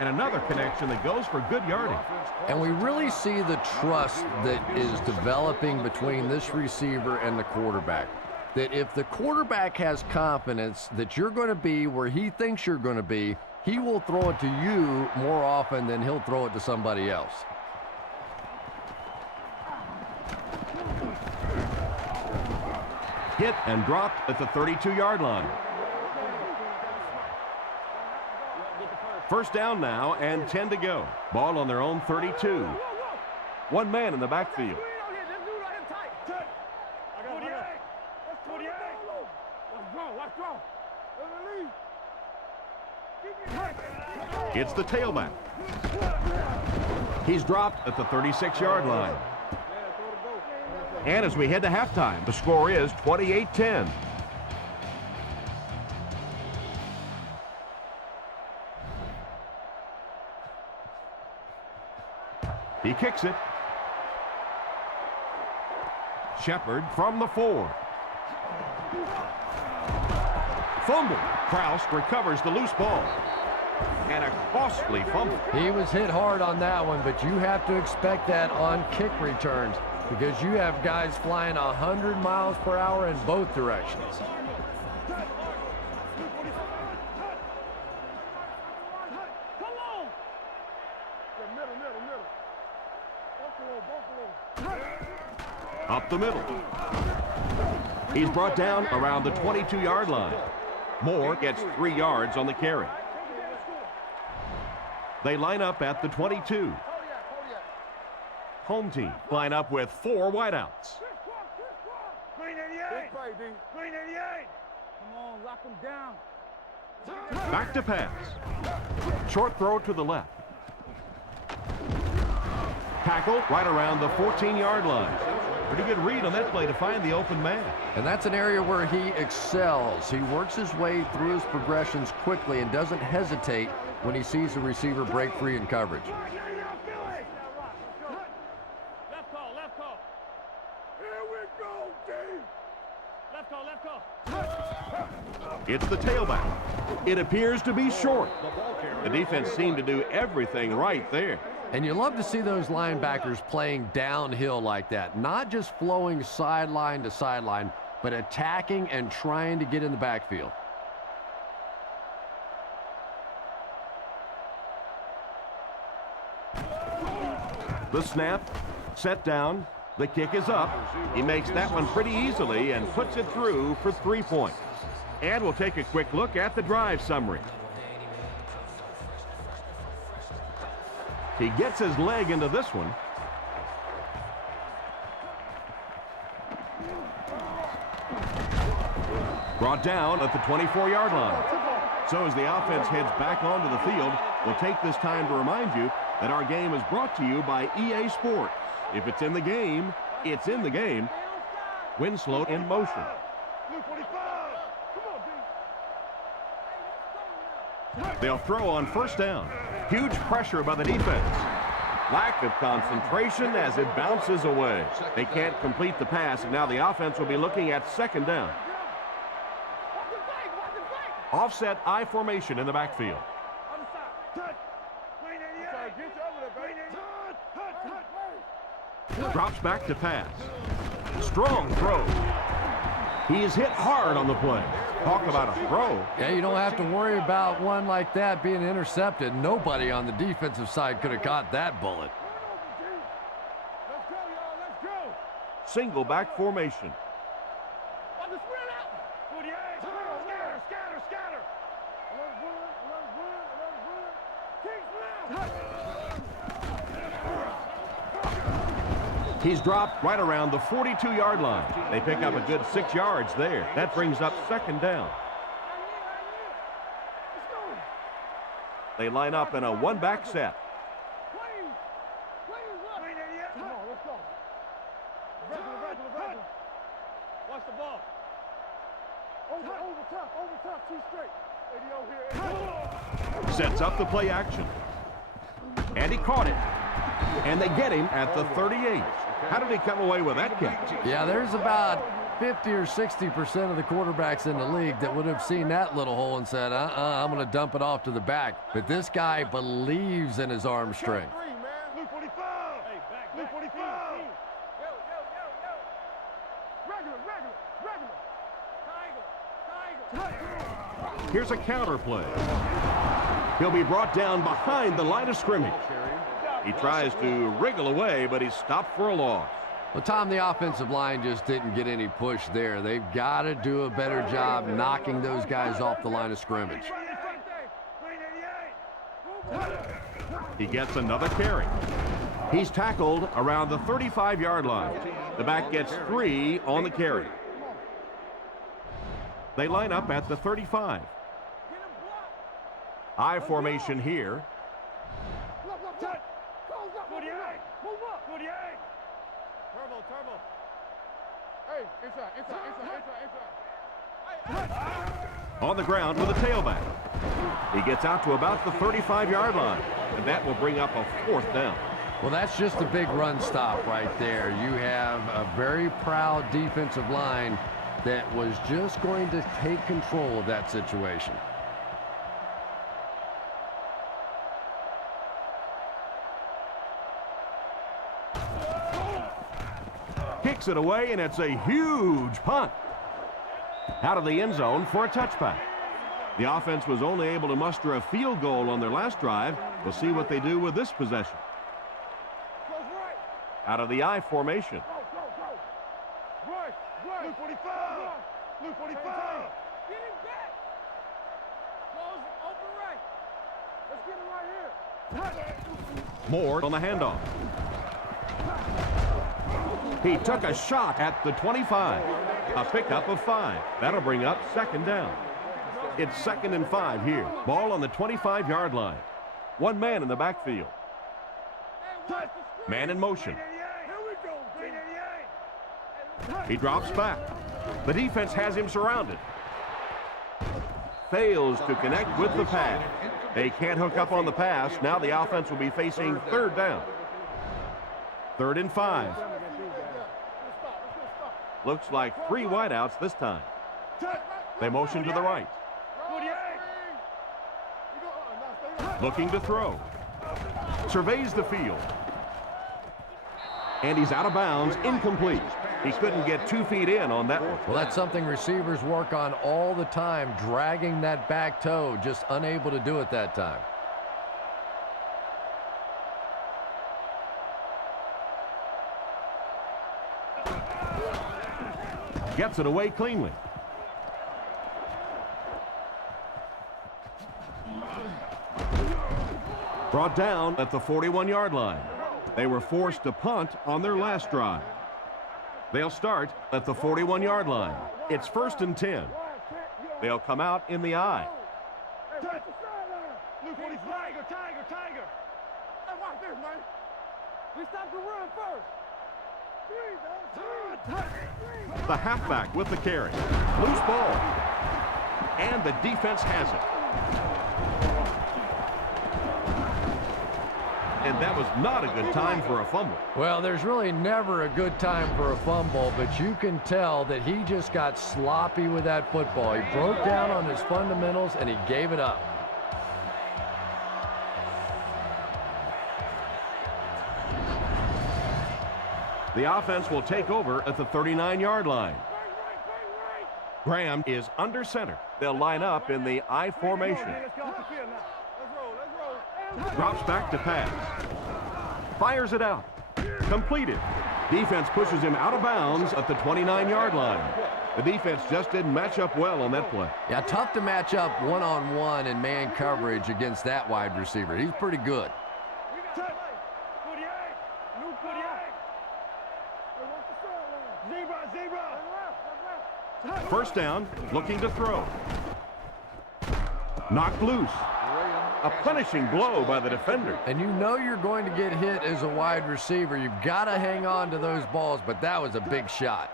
And another connection that goes for good yardage. And we really see the trust that is developing between this receiver and the quarterback. That if the quarterback has confidence that you're going to be where he thinks you're going to be, he will throw it to you more often than he'll throw it to somebody else. Hit and dropped at the 32-yard line. First down now and 10 to go. Ball on their own 32. One man in the backfield. It's the tailback. He's dropped at the 36-yard line. And as we head to halftime, the score is 28-10. He kicks it. Shepard from the 4. Fumble. Kraus recovers the loose ball. And a costly fumble. He was hit hard on that one, but you have to expect that on kick returns because you have guys flying 100 miles per hour in both directions. Up the middle. He's brought down around the 22-yard line. Moore gets 3 yards on the carry. They line up at the 22. Home team line up with 4 wideouts. Green 88. Green 88. Come on, lock them down. Back to pass. Short throw to the left. Tackle right around the 14-yard line. Pretty good read on that play to find the open man. And that's an area where he excels. He works his way through his progressions quickly and doesn't hesitate when he sees the receiver break free in coverage. Left call, left call. Here we go, team. Left call, left call. It's the tailback. It appears to be short. The defense seemed to do everything right there. And you love to see those linebackers playing downhill like that, not just flowing sideline to sideline, but attacking and trying to get in the backfield. The snap, set down, the kick is up. He makes that one pretty easily and puts it through for 3 points. And we'll take a quick look at the drive summary. He gets his leg into this one. Brought down at the 24-yard line. So as the offense heads back onto the field, we'll take this time to remind you that our game is brought to you by EA Sports. If it's in the game, it's in the game. Winslow in motion. They'll throw on first down. Huge pressure by the defense. Lack of concentration as it bounces away. They can't complete the pass, and now the offense will be looking at second down. Offset I formation in the backfield. Drops back to pass. Strong throw. He is hit hard on the play. Talk about a throw. Yeah, you don't have to worry about one like that being intercepted. Nobody on the defensive side could have caught that bullet. Let's go, y'all. Let's go. Single back formation. On the spread out. 48. Scatter, scatter, scatter. He's dropped right around the 42-yard line. They pick up a good 6 yards there. That brings up second down. They line up in a one-back set. Watch the ball. Over top, 2 straight. Sets up the play action. And he caught it. And they get him at the 38. How did he come away with that catch? Yeah, there's about 50 or 60% of the quarterbacks in the league that would have seen that little hole and said, I'm going to dump it off to the back. But this guy believes in his arm strength. Luke 45. Hey, back. Luke 45. Regular. Here's a counter play. He'll be brought down behind the line of scrimmage. He tries to wriggle away, but he's stopped for a loss. Well, Tom, the offensive line just didn't get any push there. They've got to do a better job knocking those guys off the line of scrimmage. He gets another carry. He's tackled around the 35-yard line. The back gets 3 on the carry. They line up at the 35. I formation here. Hey, inside. On the ground with a tailback. He gets out to about the 35-yard line, and that will bring up a 4th down. Well, that's just a big run stop right there. You have a very proud defensive line that was just going to take control of that situation. Kicks it away, and it's a huge punt. Out of the end zone for a touchback. The offense was only able to muster a field goal on their last drive. We'll see what they do with this possession. Out of the I formation. Blue 45. Blue 45. Get him back. Close open right. Let's get him right here. Moore on the handoff. He took a shot at the 25. A pickup of 5. That'll bring up 2nd down. It's 2nd and 5 here. Ball on the 25-yard line. One man in the backfield. Man in motion. He drops back. The defense has him surrounded. Fails to connect with the pass. They can't hook up on the pass. Now the offense will be facing 3rd down. 3rd and 5. Looks like 3 wideouts this time. They motion to the right. Looking to throw. Surveys the field. And he's out of bounds, incomplete. He couldn't get 2 feet in on that one. Well, that's something receivers work on all the time, dragging that back toe, just unable to do it that time. Gets it away cleanly. Brought down at the 41-yard line. They were forced to punt on their last drive. They'll start at the 41-yard line. It's 1st and 10. They'll come out in the I. Blue 45. Tiger. Hey, watch this, man. We stop the run first. The halfback with the carry. Loose ball. And the defense has it. And that was not a good time for a fumble. Well, there's really never a good time for a fumble, but you can tell that he just got sloppy with that football. He broke down on his fundamentals, and he gave it up. The offense will take over at the 39-yard line. Graham is under center. They'll line up in the I formation. Drops back to pass. Fires it out. Completed. Defense pushes him out of bounds at the 29-yard line. The defense just didn't match up well on that play. Yeah, tough to match up one-on-one in man coverage against that wide receiver. He's pretty good. First down, looking to throw. Knocked loose. A punishing blow by the defender. And you know you're going to get hit as a wide receiver. You've got to hang on to those balls, but that was a big shot.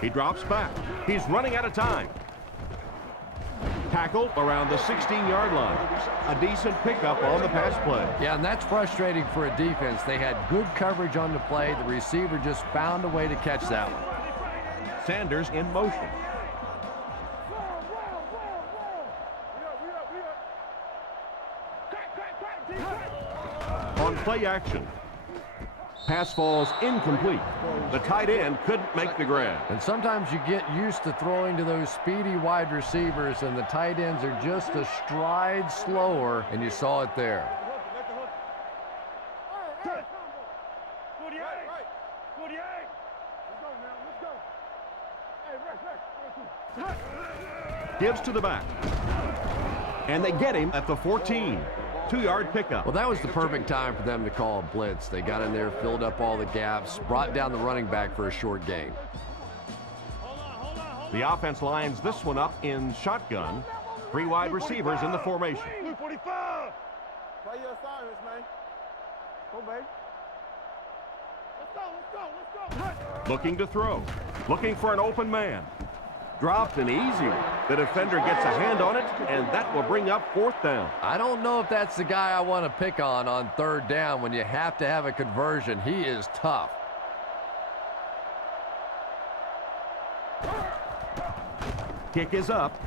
He drops back. He's running out of time. Tackle around the 16-yard line. A decent pickup on the pass play. Yeah, and that's frustrating for a defense. They had good coverage on the play. The receiver just found a way to catch that one. Sanders in motion. On play action. Pass falls incomplete. The tight end couldn't make the grab. And sometimes you get used to throwing to those speedy wide receivers, and the tight ends are just a stride slower, and you saw it there. Gives to the back. And they get him at the 14. 2-yard pickup. Well, that was the perfect time for them to call a blitz. They got in there, filled up all the gaps, brought down the running back for a short gain. The offense lines this one up in shotgun. 3 wide receivers in the formation. Blue 45. Play your assignments, man. Go, baby. Let's go. Looking to throw. Looking for an open man. Dropped an easy one. The defender gets a hand on it, and that will bring up 4th down. I don't know if that's the guy I want to pick on 3rd down when you have to have a conversion. He is tough. Kick is up.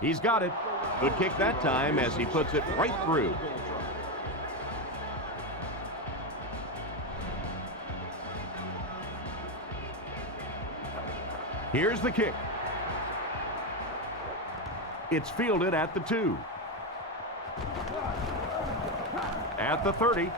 He's got it. Good kick that time as he puts it right through. Here's the kick. It's fielded at the 2. At the 30.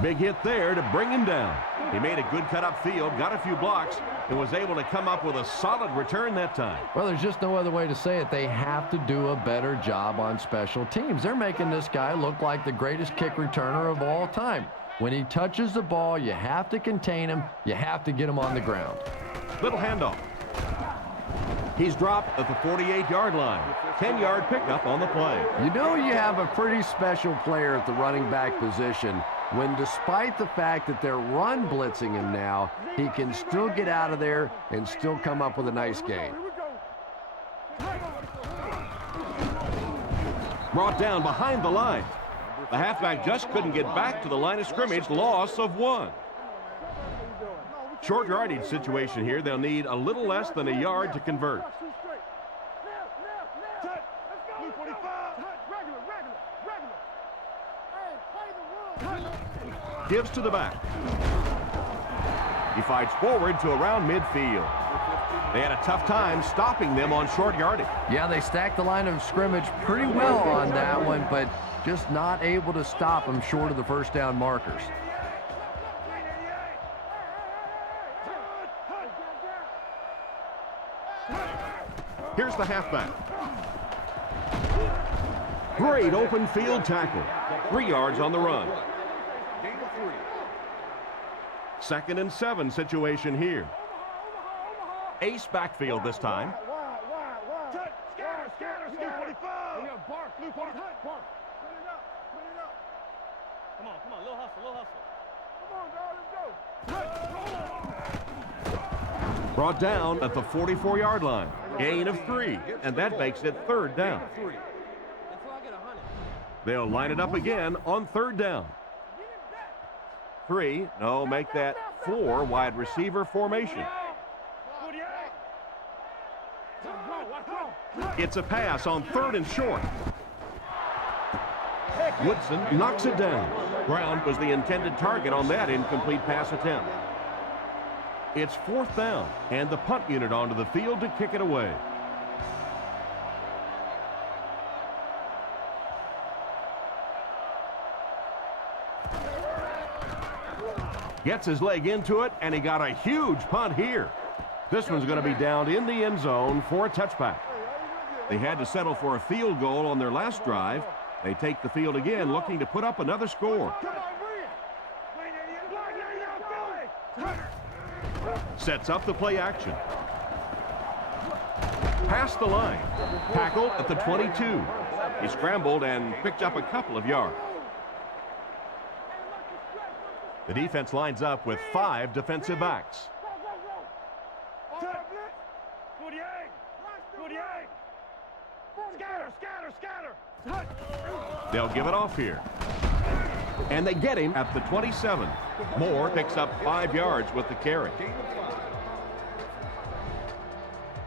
Big hit there to bring him down. He made a good cut upfield, got a few blocks, and was able to come up with a solid return that time. Well, there's just no other way to say it. They have to do a better job on special teams. They're making this guy look like the greatest kick returner of all time. When he touches the ball, you have to contain him. You have to get him on the ground. Little handoff. He's dropped at the 48-yard line. 10-yard pickup on the play. You know you have a pretty special player at the running back position when, despite the fact that they're run blitzing him now, he can still get out of there and still come up with a nice gain. Brought down behind the line. The halfback just couldn't get back to the line of scrimmage. Loss of 1. Short yardage situation here. They'll need a little less than a yard to convert. Gives to the back. He fights forward to around midfield. They had a tough time stopping them on short yardage. Yeah, they stacked the line of scrimmage pretty well on that one, but just not able to stop them short of the 1st down markers. Here's the halfback. Great open field tackle. 3 yards on the run. 2nd and 7 situation here. Ace backfield this time. Come on, little hustle. Brought down at the 44-yard line. Gain of 3, and that makes it 3rd down. They'll line it up again on 3rd down. 3, no, make that 4 wide receiver formation. It's a pass on 3rd and short. Woodson knocks it down. Brown was the intended target on that incomplete pass attempt. It's 4th down, and the punt unit onto the field to kick it away. Gets his leg into it, and he got a huge punt here. This one's going to be down in the end zone for a touchback. They had to settle for a field goal on their last drive. They take the field again, looking to put up another score. Sets up the play action. Past the line. Tackle at the 22. He scrambled and picked up a couple of yards. The defense lines up with 5 defensive backs. They'll give it off here. And they get him at the 27. Moore picks up 5 yards with the carry.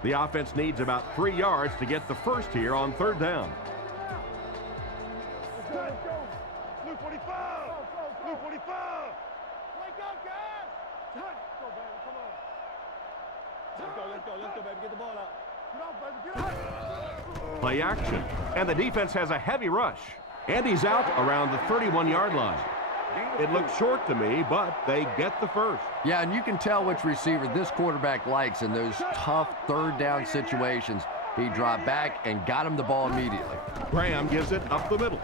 The offense needs about 3 yards to get the first here on 3rd down. Blue 45! Blue 45! Wake up, guys! Go, baby, come on. Let's go, baby. Get the ball out. Get off, baby, get off. Play action. And the defense has a heavy rush. And he's out around the 31-yard line. It looks short to me, but they get the first. Yeah, and you can tell which receiver this quarterback likes in those tough 3rd down situations. He dropped back and got him the ball immediately. Graham gives it up the middle.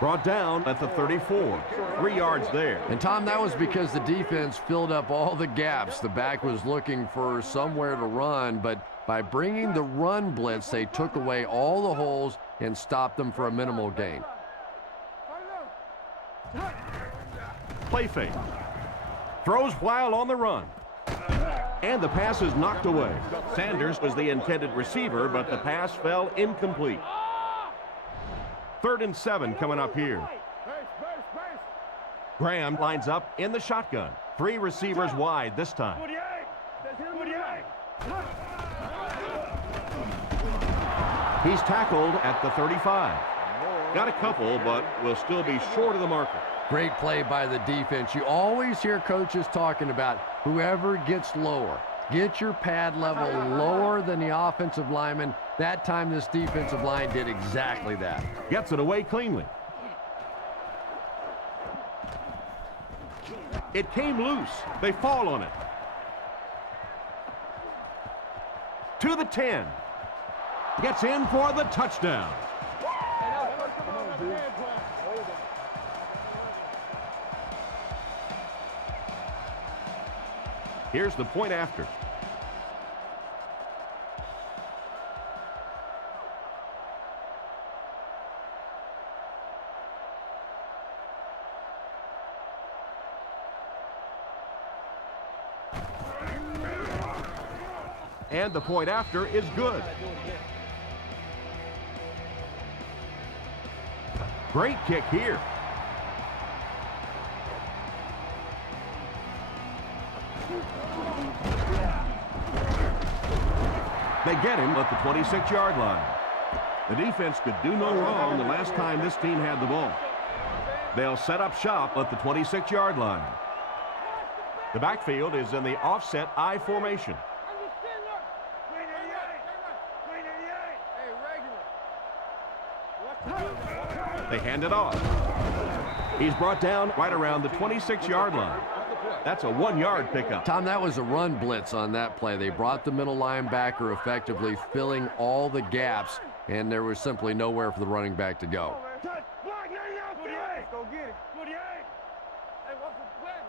Brought down at the 34. 3 yards there. And, Tom, that was because the defense filled up all the gaps. The back was looking for somewhere to run, but by bringing the run blitz, they took away all the holes and stopped them for a minimal gain. Play fake. Throws while on the run. And the pass is knocked away. Sanders was the intended receiver, but the pass fell incomplete. 3rd and 7 coming up here. Graham lines up in the shotgun. 3 receivers wide this time. He's tackled at the 35. Got a couple, but will still be short of the marker. Great play by the defense. You always hear coaches talking about whoever gets lower. Get your pad level lower than the offensive lineman. That time this defensive line did exactly that. Gets it away cleanly. It came loose. They fall on it. To the 10. Gets in for the touchdown. Here's the point after. And the point after is good. Great kick here. They get him at the 26-yard line. The defense could do no wrong the last time this team had the ball. They'll set up shop at the 26-yard line. The backfield is in the offset I formation. They hand it off. He's brought down right around the 26-yard line. That's a 1-yard pickup. Tom, that was a run blitz on that play. They brought the middle linebacker effectively filling all the gaps, and there was simply nowhere for the running back to go. Go get it. Hey, what's the plan?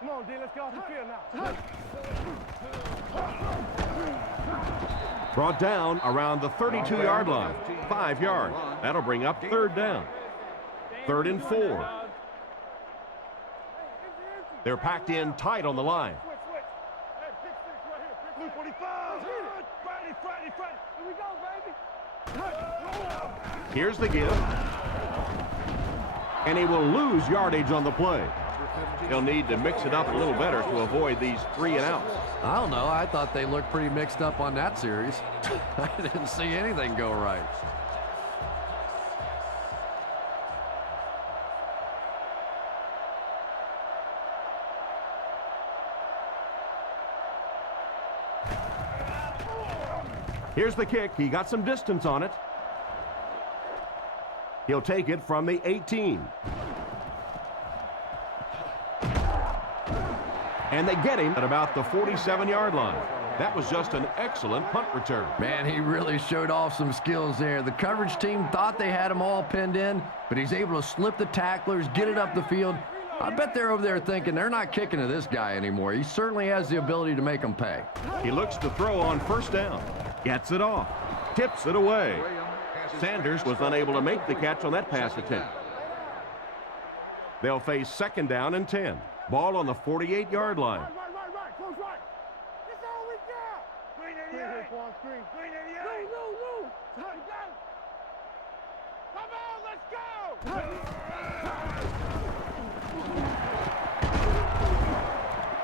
Come on, D, let's get off the field now. Brought down around the 32-yard line. 5 yards. That'll bring up 3rd down. 3rd and 4. They're packed in tight on the line. Blue 45. Friday. Here we go, baby. Here's the give. And he will lose yardage on the play. He'll need to mix it up a little better to avoid these 3 and outs. I don't know. I thought they looked pretty mixed up on that series. I didn't see anything go right. Here's the kick. He got some distance on it. He'll take it from the 18. And they get him at about the 47-yard line. That was just an excellent punt return. Man, he really showed off some skills there. The coverage team thought they had him all pinned in, but he's able to slip the tacklers, get it up the field. I bet they're over there thinking they're not kicking to this guy anymore. He certainly has the ability to make them pay. He looks to throw on 1st down. Gets it off. Tips it away. Sanders was unable to make the catch on that pass attempt. They'll face 2nd down and 10. Ball on the 48-yard line. Right. Close right. That's all we got. Green 88. Green 88. No. Come on, let's go.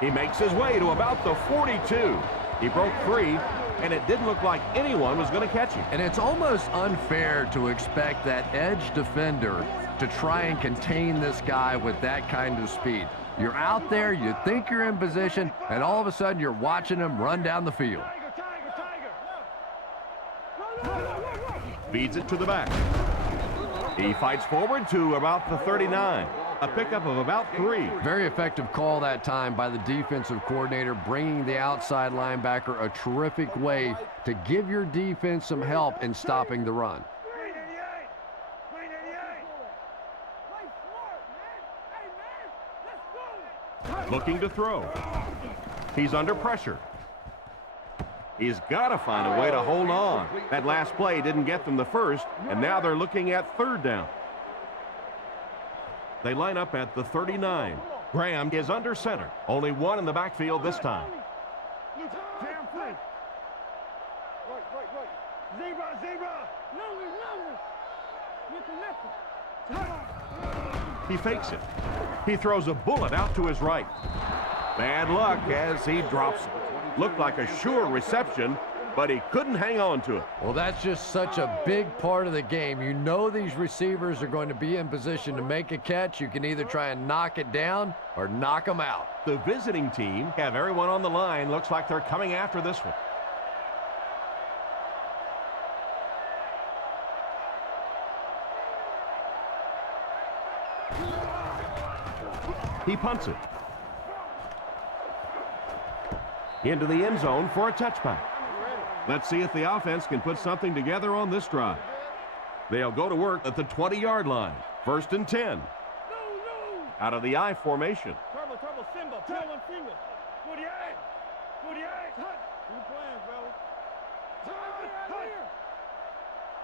He makes his way to about the 42. He broke free, and it didn't look like anyone was going to catch him. And it's almost unfair to expect that edge defender to try and contain this guy with that kind of speed. You're out there, you think you're in position, and all of a sudden you're watching him run down the field. Feeds it to the back. He fights forward to about the 39. A pickup of about 3. Very effective call that time by the defensive coordinator, bringing the outside linebacker a terrific way to give your defense some help in stopping the run. Looking to throw. He's under pressure. He's got to find a way to hold on. That last play didn't get them the first, and now they're looking at third down. They line up at the 39. Graham is under center. Only one in the backfield this time. He fakes it. He throws a bullet out to his right. Bad luck as he drops it. Looked like a sure reception, but he couldn't hang on to it. Well, that's just such a big part of the game. You know these receivers are going to be in position to make a catch. You can either try and knock it down or knock them out. The visiting team have everyone on the line. Looks like they're coming after this one. He punts it. Into the end zone for a touchback. Let's see if the offense can put something together on this drive. They'll go to work at the 20-yard line. 1st and 10. Out of the I formation. Turbo, Simba, pull one finger. 48. 48. Who playing, fellas?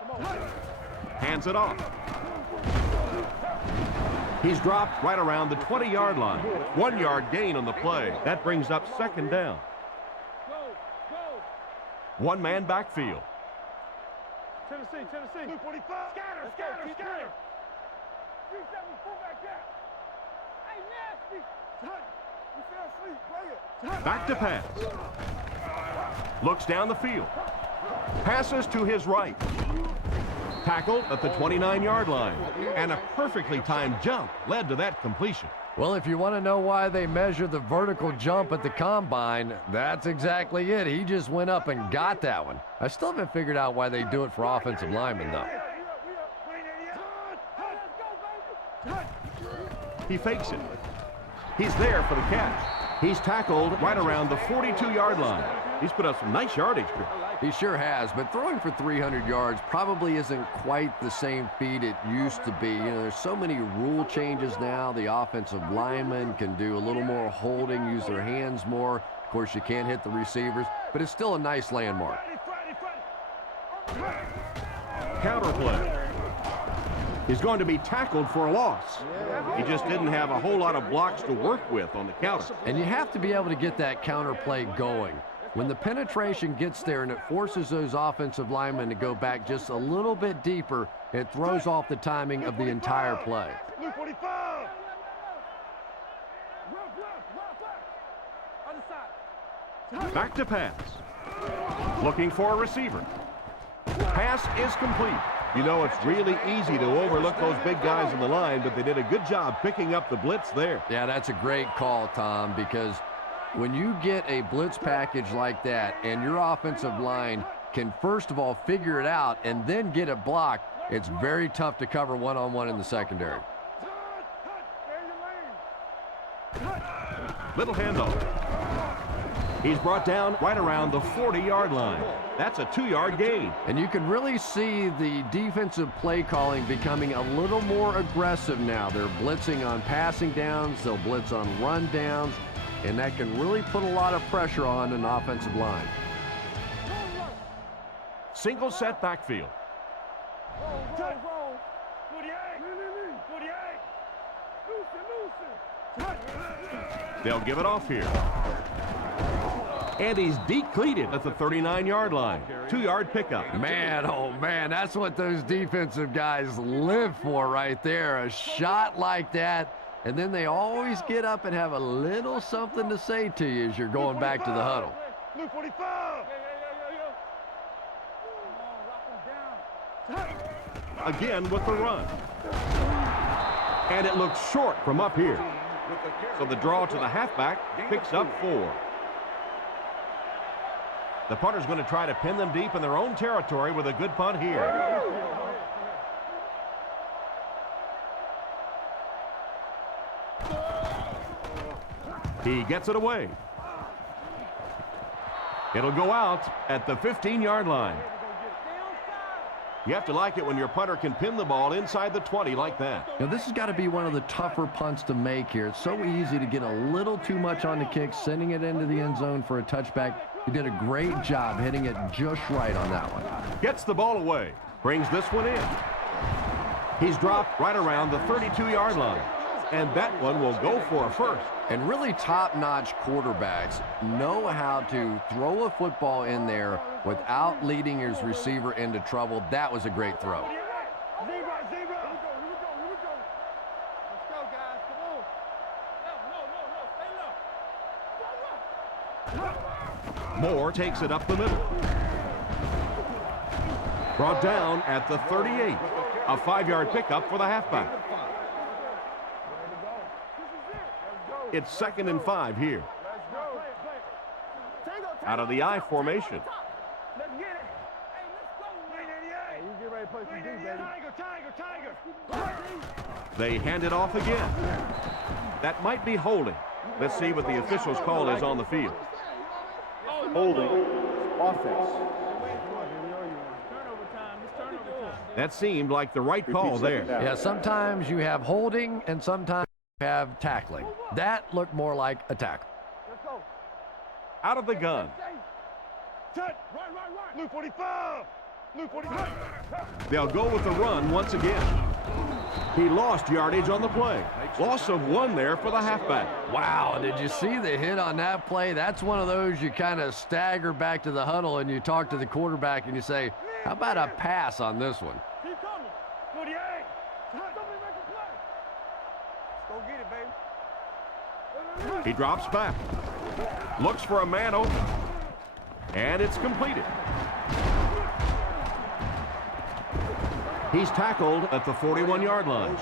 Come on. Hands it off. He's dropped right around the 20-yard line. 1 yard gain on the play. That brings up 2nd down. One-man backfield. Tennessee. Blue 45. Scatter. 3-7, pull back there. Hey, nasty. You fell asleep. Play it. Back to pass. Looks down the field. Passes to his right. Tackled at the 29-yard line. And a perfectly timed jump led to that completion. Well, if you want to know why they measure the vertical jump at the combine, that's exactly it. He just went up and got that one. I still haven't figured out why they do it for offensive linemen, though. He fakes it. He's there for the catch. He's tackled right around the 42-yard line. He's put up some nice yardage. He sure has, but throwing for 300 yards probably isn't quite the same feat it used to be. You know, there's so many rule changes now. The offensive linemen can do a little more holding, use their hands more. Of course, you can't hit the receivers, but it's still a nice landmark. Counter play. He's going to be tackled for a loss. He just didn't have a whole lot of blocks to work with on the counter. And you have to be able to get that counter play going. When the penetration gets there and it forces those offensive linemen to go back just a little bit deeper, it throws off the timing of the entire play. Back to pass. Looking for a receiver. Pass is complete. You know, it's really easy to overlook those big guys in the line, but they did a good job picking up the blitz there. Yeah, that's a great call, Tom, because when you get a blitz package like that and your offensive line can first of all figure it out and then get it blocked, it's very tough to cover one-on-one in the secondary. Little handoff. He's brought down right around the 40-yard line. That's a 2-yard gain. And you can really see the defensive play calling becoming a little more aggressive now. They're blitzing on passing downs, they'll blitz on run downs, and that can really put a lot of pressure on an offensive line. Single set backfield. They'll give it off here. And he's decleated at the 39-yard line. 2-yard pickup. Man, oh man, that's what those defensive guys live for right there. A shot like that, and then they always get up and have a little something to say to you as you're going back to the huddle. Blue 45. Again with the run. And it looks short from up here. So the draw to the halfback picks up 4. The punter's going to try to pin them deep in their own territory with a good punt here. He gets it away. It'll go out at the 15-yard line. You have to like it when your punter can pin the ball inside the 20 like that. Now, this has got to be one of the tougher punts to make here. It's so easy to get a little too much on the kick, sending it into the end zone for a touchback. He did a great job hitting it just right on that one. Gets the ball away. Brings this one in. He's dropped right around the 32-yard line. And that one will go for a first. And really top-notch quarterbacks know how to throw a football in there without leading his receiver into trouble. That was a great throw. Zebra. Here we go. Let's go, guys. Come on. No, stay left. Moore takes it up the middle. Brought down at the 38. A 5-yard pickup for the halfback. It's 2nd and 5 here. Out of the I formation. Let's get it. Hey, let's go. Hey, you get ready to play some D, baby. Tiger. They hand it off again. That might be holding. Let's see what the official's call is on the field. Holding. Offense. That seemed like the right call there. Yeah, sometimes you have holding and sometimes you have tackling. That looked more like a tackle. Let's go. Out of the gun. Right. Blue 45. Blue 45. They'll go with the run once again. He lost yardage on the play. Loss of 1 there for the halfback. Wow, did you see the hit on that play? That's one of those you kind of stagger back to the huddle and you talk to the quarterback and you say, how about a pass on this one? Keep coming. 48. Somebody make a play. Let's go get it, baby. He drops back. Looks for a man open. And it's completed. He's tackled at the 41-yard line.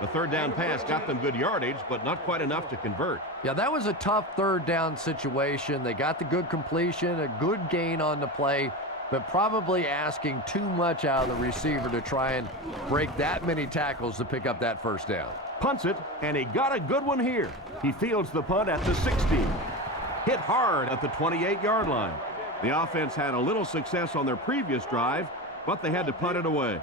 The 3rd down pass got them good yardage, but not quite enough to convert. Yeah, that was a tough 3rd down situation. They got the good completion, a good gain on the play, but probably asking too much out of the receiver to try and break that many tackles to pick up that 1st down. Punts it, and he got a good one here. He fields the punt at the 16. Hit hard at the 28-yard line. The offense had a little success on their previous drive, but they had to punt it away.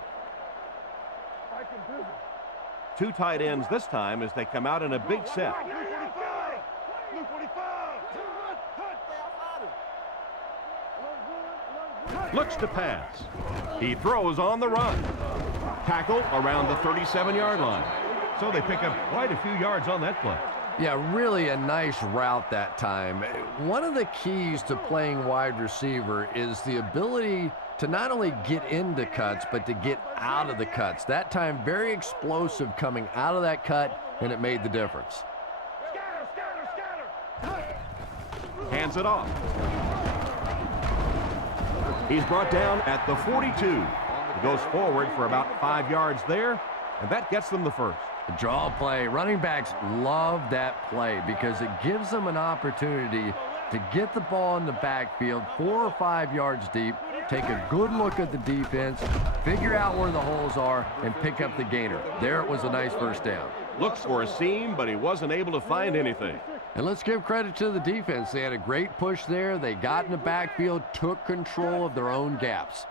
2 tight ends this time as they come out in a big set. Blue 45. Looks to pass. He throws on the run. Tackle around the 37-yard line. So they pick up quite a few yards on that play. Yeah, really a nice route that time. One of the keys to playing wide receiver is the ability to not only get into cuts, but to get out of the cuts. That time, very explosive coming out of that cut, and it made the difference. Scatter. Hands it off. He's brought down at the 42. He goes forward for about 5 yards there, and that gets them the first. The draw play. Running backs love that play because it gives them an opportunity to get the ball in the backfield 4 or 5 yards deep, take a good look at the defense, figure out where the holes are, and pick up the gainer. There it was a nice 1st down. Looks for a seam, but he wasn't able to find anything. And let's give credit to the defense. They had a great push there. They got in the backfield, took control of their own gaps.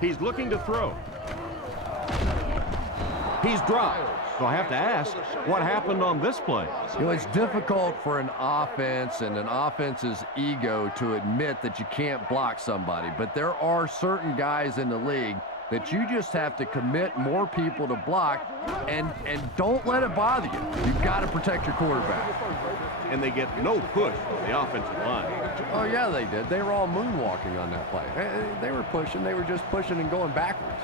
He's looking to throw. He's dropped. So I have to ask, what happened on this play? You know, it's difficult for an offense and an offense's ego to admit that you can't block somebody. But there are certain guys in the league that you just have to commit more people to block and don't let it bother you. You've got to protect your quarterback. And they get no push from the offensive line. Oh, yeah, they did. They were all moonwalking on that play. They were pushing. They were just pushing and going backwards.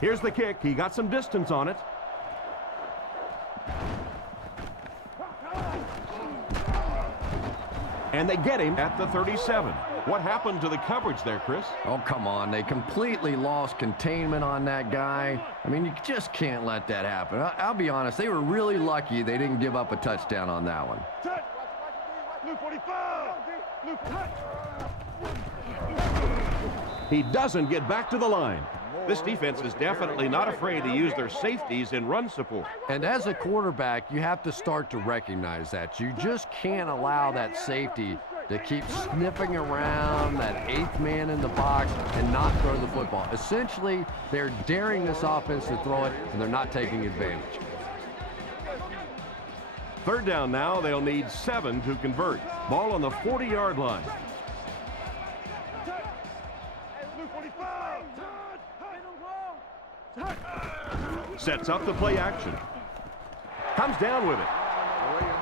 Here's the kick. He got some distance on it. And they get him at the 37. What happened to the coverage there, Chris? Oh, come on. They completely lost containment on that guy. I mean, you just can't let that happen. I'll be honest. They were really lucky they didn't give up a touchdown on that one. Blue 45. Blue 45. He doesn't get back to the line. This defense is definitely not afraid to use their safeties in run support. And as a quarterback, you have to start to recognize that. You just can't allow that safety to keep sniffing around that 8th man in the box and not throw the football. Essentially, they're daring this offense to throw it, and they're not taking advantage. Third down now, they'll need 7 to convert. Ball on the 40-yard line. Sets up the play action. Comes down with it.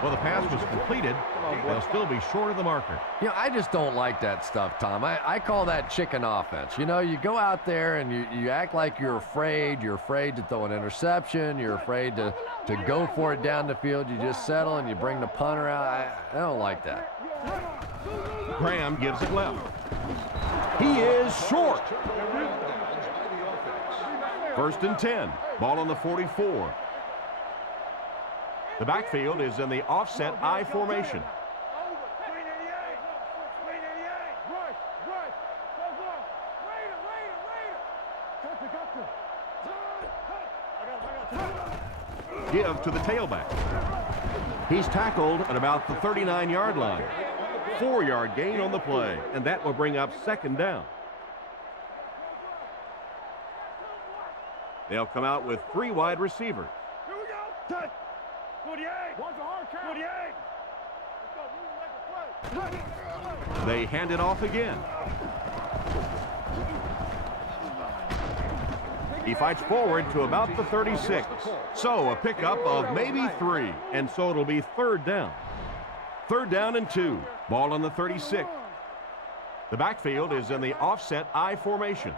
Well, the pass was completed. They'll still be short of the marker. You know, I just don't like that stuff, Tom. I call that chicken offense. You know, you go out there and you act like you're afraid. You're afraid to throw an interception. You're afraid to go for it down the field. You just settle and you bring the punter out. I don't like that. Graham gives it left. He is short. First and 10. Ball on the 44. The backfield is in the offset I formation. Give to the tailback. He's tackled at about the 39-yard line. 4-yard gain on the play, and that will bring up second down. They'll come out with 3 wide receivers. Here we go. 48. One's a hard count. 48. They hand it off again. He fights forward to about the 36. So a pickup of maybe 3, and so it'll be third down. Third down and 2. Ball on the 36. The backfield is in the offset I formation.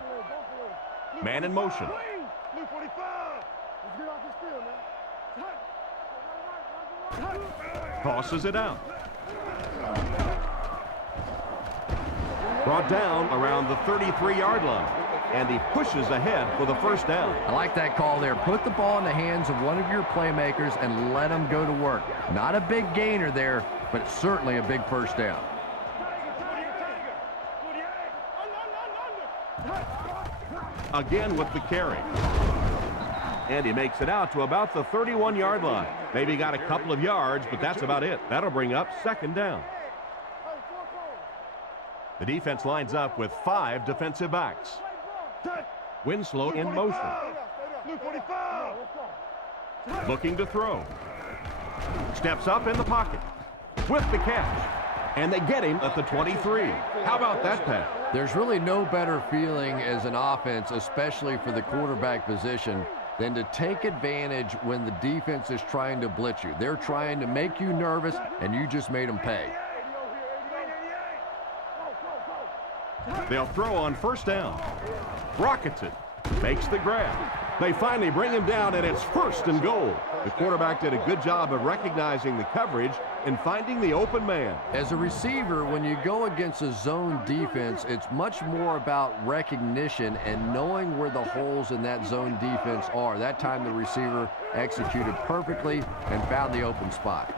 Man in motion. Tosses it out. Brought down around the 33-yard line. And he pushes ahead for the first down. I like that call there. Put the ball in the hands of one of your playmakers and let them go to work. Not a big gainer there, but certainly a big first down. Again with the carry. And he makes it out to about the 31-yard line. Maybe got a couple of yards, but that's about it. That'll bring up second down. The defense lines up with 5 defensive backs. Winslow in motion. Looking to throw. Steps up in the pocket. With the catch. And they get him at the 23. How about that pass? There's really no better feeling as an offense, especially for the quarterback position, than to take advantage when the defense is trying to blitz you. They're trying to make you nervous, and you just made them pay. They'll throw on first down. Rockets it. Makes the grab. They finally bring him down, and it's first and goal. The quarterback did a good job of recognizing the coverage and finding the open man. As a receiver, when you go against a zone defense, it's much more about recognition and knowing where the holes in that zone defense are. That time the receiver executed perfectly and found the open spot.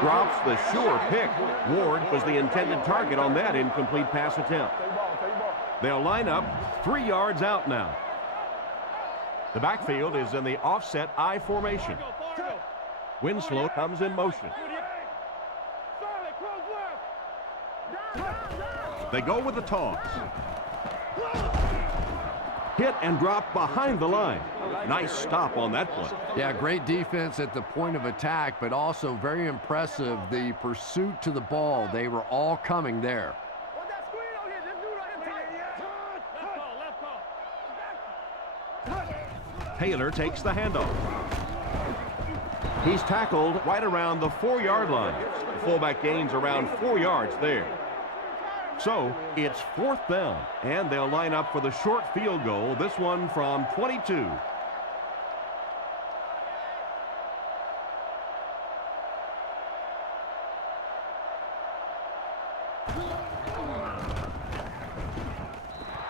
Drops the sure pick. Ward was the intended target on that incomplete pass attempt. They'll line up 3 yards out now. The backfield is in the offset I formation. Winslow comes in motion. They go with the toss. Hit and drop behind the line. Nice stop on that play. Yeah, great defense at the point of attack, but also very impressive the pursuit to the ball. They were all coming there. Taylor takes the handoff. He's tackled right around the 4-yard line. The fullback gains around 4 yards there. So it's fourth down, and they'll line up for the short field goal, this one from 22.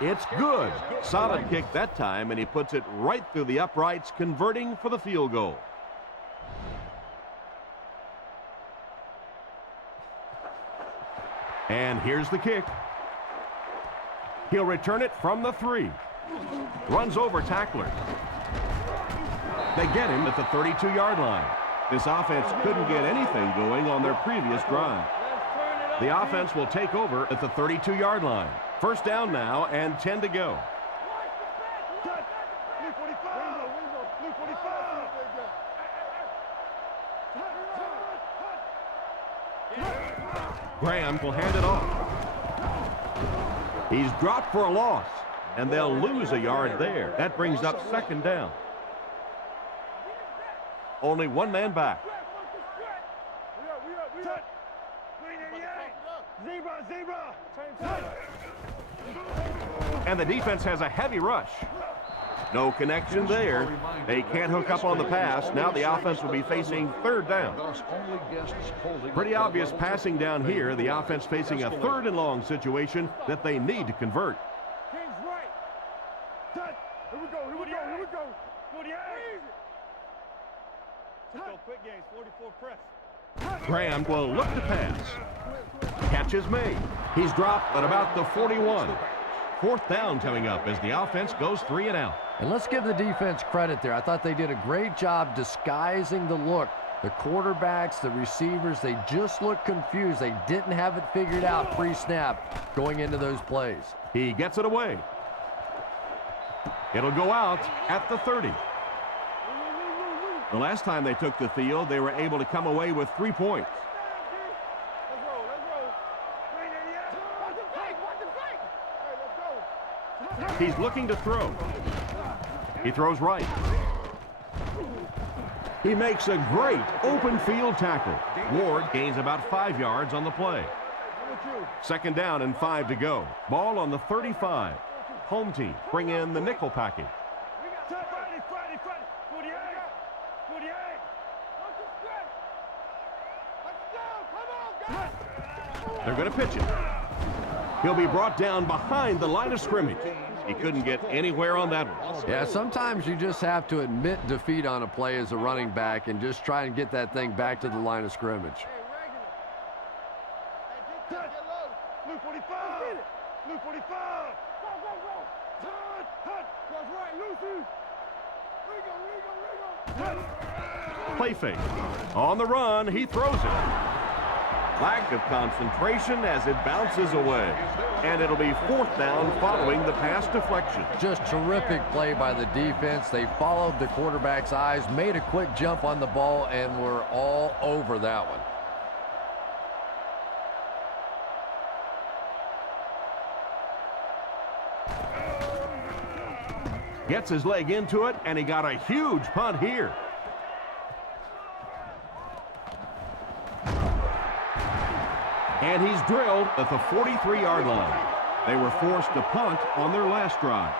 It's good. Solid kick that time, and he puts it right through the uprights, converting for the field goal. And here's the kick. He'll return it from the 3. Runs over tacklers. They get him at the 32-yard line. This offense couldn't get anything going on their previous drive. The offense will take over at the 32-yard line. First down now and 10 to go. Graham will hand it off. He's dropped for a loss, and they'll lose a yard there. That brings up second down. Only one man back. And the defense has a heavy rush. No connection there. They can't hook up on the pass. Now the offense will be facing third down. Pretty obvious passing down here. The offense facing a third and long situation that they need to convert. King's right. Here we go, here we go, here we go. 48. Let's go quick games, 44 press. Graham will look to pass. Catch is made. He's dropped at about the 41. Fourth down coming up as the offense goes 3 and out. And let's give the defense credit there. I thought they did a great job disguising the look. The quarterbacks, the receivers, they just looked confused. They didn't have it figured out pre-snap going into those plays. He gets it away. It'll go out at the 30. The last time they took the field, they were able to come away with 3 points. Let's roll, let's roll. Watch the fake, watch the fake. Hey, let's go. He's looking to throw. He throws right. He makes a great open field tackle. Ward gains about 5 yards on the play. Second down and 5 to go. Ball on the 35. Home team bring in the nickel package. Friday, 48. 48. Let's go, come on, guys. They're going to pitch it. He'll be brought down behind the line of scrimmage. He couldn't get anywhere on that one. Yeah, sometimes you just have to admit defeat on a play as a running back and just try and get that thing back to the line of scrimmage. Blue 45. Blue 45. Go. Cross right, Lucy. Play fake. On the run, he throws it. Lack of concentration as it bounces away. And it'll be fourth down following the pass deflection. Just terrific play by the defense. They followed the quarterback's eyes, made a quick jump on the ball, and were all over that one. Gets his leg into it, and he got a huge punt here. And he's drilled at the 43-yard line. They were forced to punt on their last drive.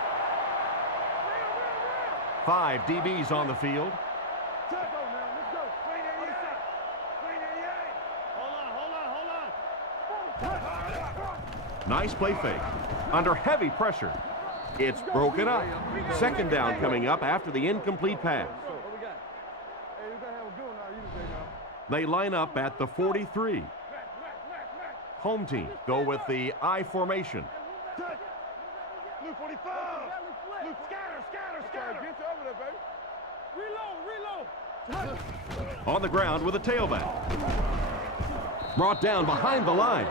5 DBs on the field. Nice play fake. Under heavy pressure. It's broken up. Second down coming up after the incomplete pass. They line up at the 43. Home team go with the I formation. Blue 45. Blue scatter. Get you over there, baby. Reload. On the ground with a tailback. Brought down behind the line.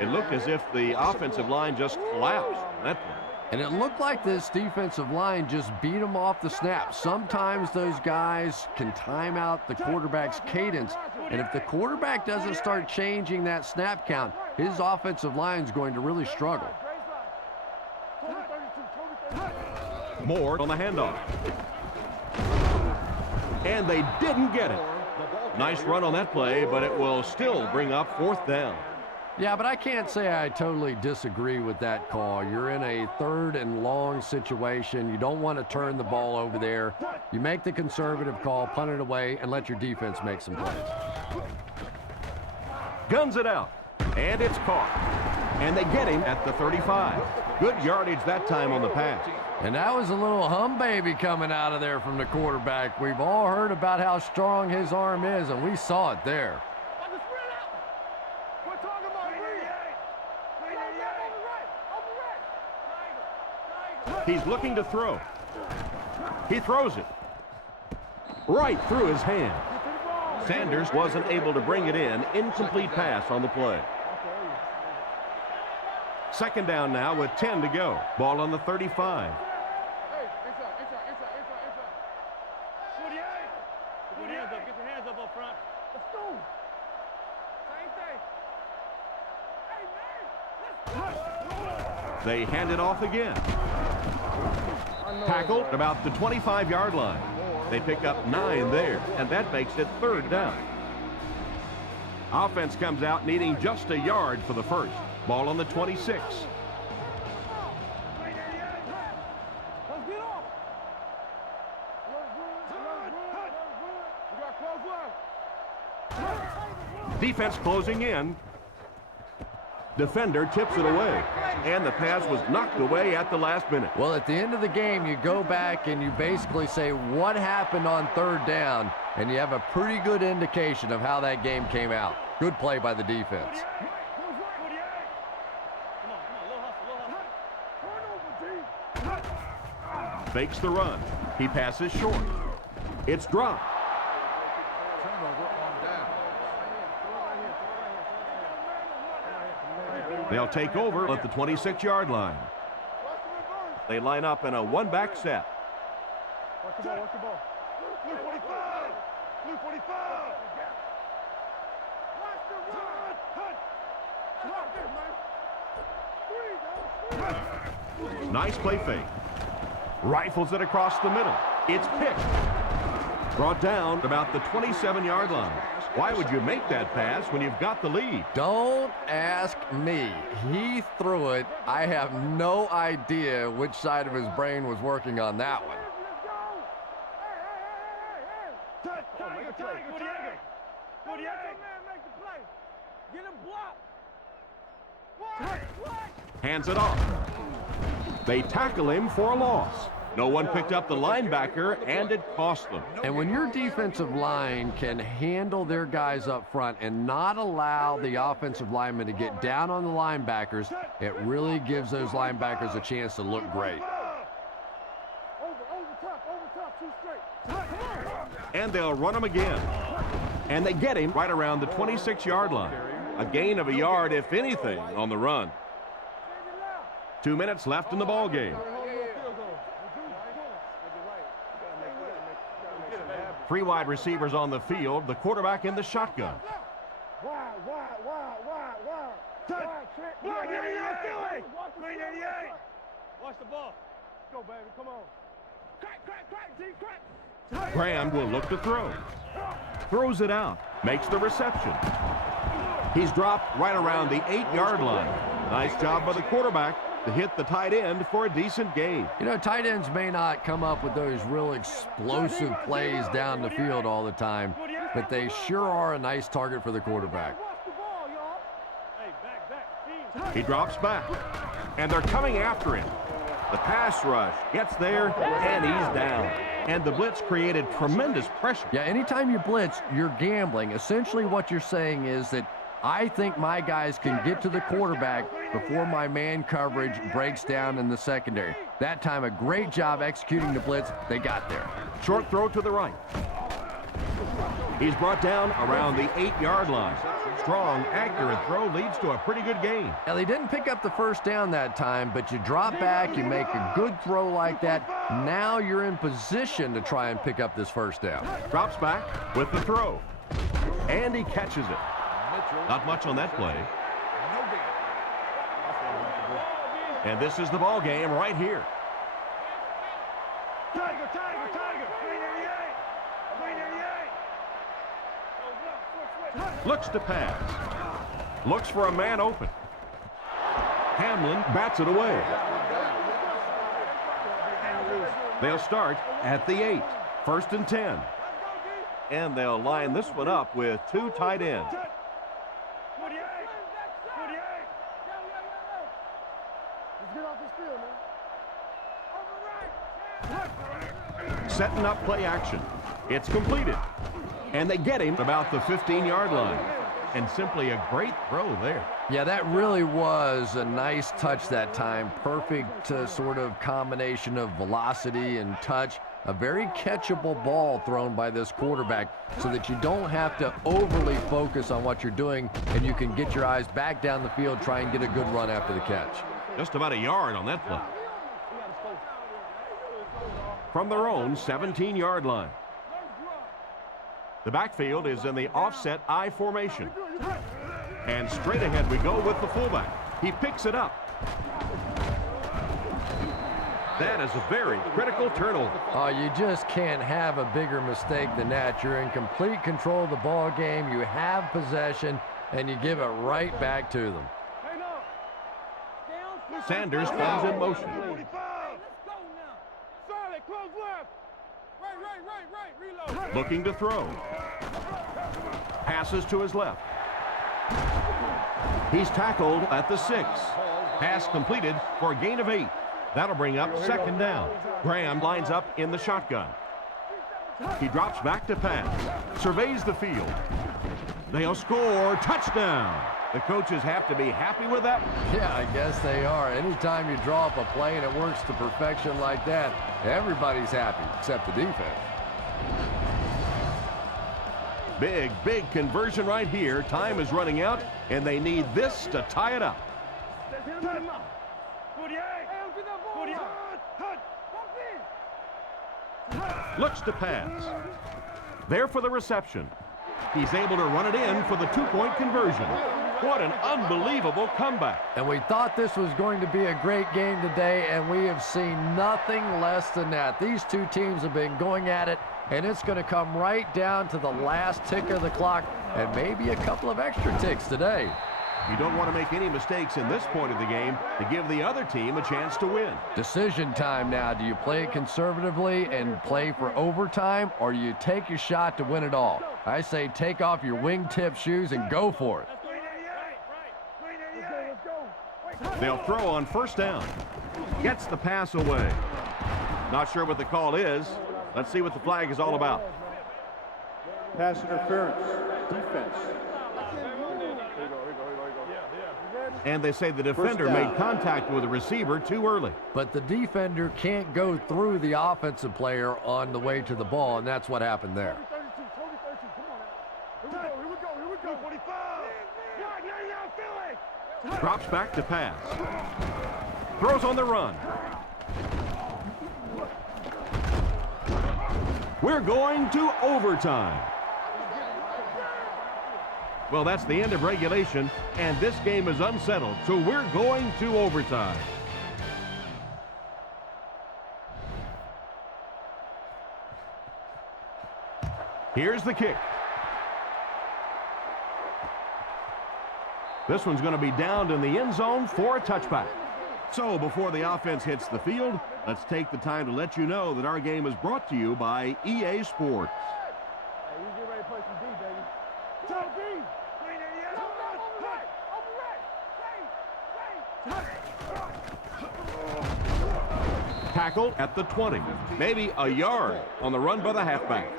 It looked as if the offensive line just collapsed on that one. And it looked like this defensive line just beat them off the snap. Sometimes those guys can time out the quarterback's cadence. And if the quarterback doesn't start changing that snap count, his offensive line is going to really struggle. Moore on the handoff. And they didn't get it. Nice run on that play, but it will still bring up fourth down. Yeah, but I can't say I totally disagree with that call. You're in a third and long situation. You don't want to turn the ball over there. You make the conservative call, punt it away, and let your defense make some plays. Guns it out, and it's caught. And they get him at the 35. Good yardage that time on the pass. And that was a little hum baby coming out of there from the quarterback. We've all heard about how strong his arm is, and we saw it there. He's looking to throw. He throws it right through his hand. Sanders wasn't able to bring it in. Incomplete pass on the play. Second down now with 10 to go. Ball on the 35. Get your hands up front. Let's go. Same thing. Hey, man. They hand it off again. Tackled about the 25-yard line. They pick up 9 there, and that makes it third down. Offense comes out needing just a yard for the first. Ball on the 26. Let's get off. We got close one. Defense closing in. Defender tips it away, and the pass was knocked away at the last minute. Well, at the end of the game, you go back and you basically say what happened on third down, and you have a pretty good indication of how that game came out. Good play by the defense. Fakes the run. He passes short. It's dropped. Turnover on down. They'll take over at the 26-yard line. They line up in a one-back set. Watch the ball, watch the ball. Blue 45! Blue 45! Watch the run! Hunt! Hunt! Nice play fake. Rifles it across the middle. It's picked. Brought down about the 27-yard line. Why would you make that pass when you've got the lead? Don't ask me. He threw it. I have no idea which side of his brain was working on that one. Hands it off. They tackle him for a loss. No one picked up the linebacker, and it cost them. And when your defensive line can handle their guys up front and not allow the offensive linemen to get down on the linebackers, it really gives those linebackers a chance to look great. And they'll run him again. And they get him right around the 26-yard line. A gain of a yard, if anything, on the run. 2 minutes left in the ball game. 3 wide receivers on the field, the quarterback in the shotgun. Watch the ball. Go, baby, come on. Graham will look to throw. Throws it out. Makes the reception. He's dropped right around the 8-yard line. Nice job by the quarterback to hit the tight end for a decent gain. You know, tight ends may not come up with those real explosive plays down the field all the time, but they sure are a nice target for the quarterback. He drops back, and they're coming after him. The pass rush gets there, and he's down. And the blitz created tremendous pressure. Yeah, anytime you blitz, you're gambling. Essentially what you're saying is that I think my guys can get to the quarterback before my man coverage breaks down in the secondary. That time, a great job executing the blitz. They got there. Short throw to the right. He's brought down around the 8-yard line. Strong, accurate throw leads to a pretty good gain. Now, they didn't pick up the first down that time, but you drop back, you make a good throw like that. Now you're in position to try and pick up this first down. Drops back with the throw. And he catches it. Not much on that play. And this is the ball game right here. Tiger, Tiger, Tiger. 388. Looks to pass. Looks for a man open. Hamlin bats it away. They'll start at the 8. 1st and 10. And they'll line this one up with 2 tight ends. Setting up play action. It's completed. And they get him about the 15-yard line. and simply a great throw there. Yeah, that really was a nice touch that time. Perfect sort of combination of velocity and touch. A very catchable ball thrown by this quarterback so that you don't have to overly focus on what you're doing and you can get your eyes back down the field, try and get a good run after the catch. Just about a yard on that play. From their own 17-yard line. The backfield is in the offset I formation. And straight ahead we go with the fullback. He picks it up. That is a very critical turnover. Oh, you just can't have a bigger mistake than that. You're in complete control of the ball game. You have possession, and you give it right back to them. Sanders comes in motion. Looking to throw. Passes to his left. He's tackled at the 6. Pass completed for a gain of 8. That'll bring up second down. Graham lines up in the shotgun. He drops back to pass. Surveys the field. They'll score. Touchdown. The coaches have to be happy with that. Yeah, I guess they are. Anytime you draw up a play and it works to perfection like that, everybody's happy except the defense. Big conversion right here. Time is running out, and they need this to tie it up. Looks to pass. There for the reception. He's able to run it in for the 2-point conversion. What an unbelievable comeback. And we thought this was going to be a great game today, and we have seen nothing less than that. These two teams have been going at it, and it's going to come right down to the last tick of the clock and maybe a couple of extra ticks today. You don't want to make any mistakes in this point of the game to give the other team a chance to win. Decision time now. Do you play it conservatively and play for overtime, or do you take your shot to win it all? I say take off your wingtip shoes and go for it. They'll throw on first down. Gets the pass away. Not sure what the call is. Let's see what the flag is all about. Pass interference. Defense. And they say the defender made contact with the receiver too early. But the defender can't go through the offensive player on the way to the ball, and that's what happened there. Drops back to pass. Throws on the run. We're going to overtime. Well, that's the end of regulation, and this game is unsettled, so we're going to overtime. Here's the kick. This one's going to be downed in the end zone for a touchback. So before the offense hits the field, let's take the time to let you know that our game is brought to you by EA Sports. Hey, we get ready to play some D, baby. Top D! Tackled at the 20. Maybe a yard on the run by the halfback.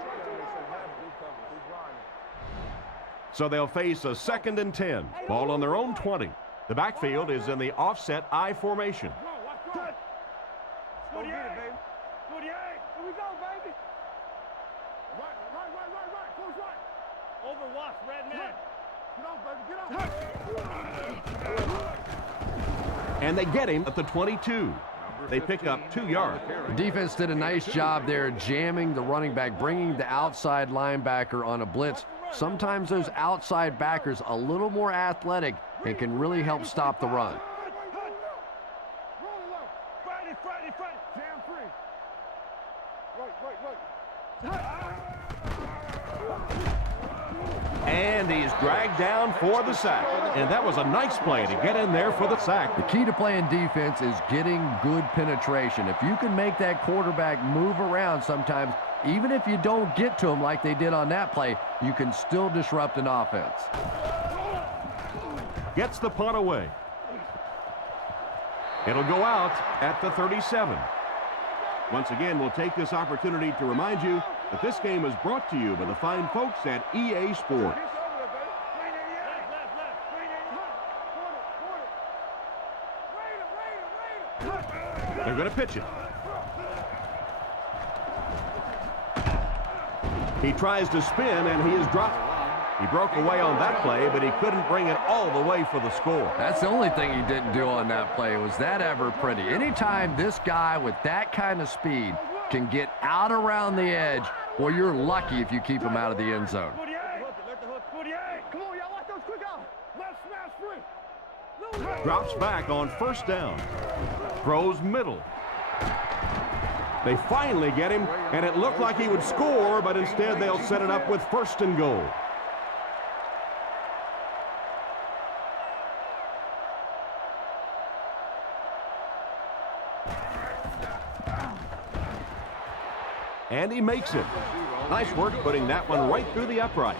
So they'll face a 2nd and 10. Ball on their own 20. The backfield is in the offset I formation. Go get it, baby. 48. Here we go, baby. Right. Close right. Over Watts, red man. Get off. And they get him at the 22. They pick up 2 yards. The defense did a nice job there jamming the running back, bringing the outside linebacker on a blitz. Sometimes those outside backers a little more athletic and can really help stop the run. Friday. Jam free. Right. And he's dragged down for the sack. And that was a nice play to get in there for the sack. The key to playing defense is getting good penetration. If you can make that quarterback move around sometimes, even if you don't get to him like they did on that play, you can still disrupt an offense. Gets the punt away. It'll go out at the 37. Once again, we'll take this opportunity to remind you that this game is brought to you by the fine folks at EA Sports. They're going to pitch it. He tries to spin, and he is dropped. He broke away on that play, but he couldn't bring it all the way for the score. That's the only thing he didn't do on that play. Was that ever pretty? Anytime this guy with that kind of speed can get out around the edge, well, you're lucky if you keep him out of the end zone. Come on, y'all, watch those quick out. Left smash free. Drops back on first down. Throws middle. They finally get him, and it looked like he would score, but instead they'll set it up with first and goal. And he makes it. Nice work putting that one right through the upright.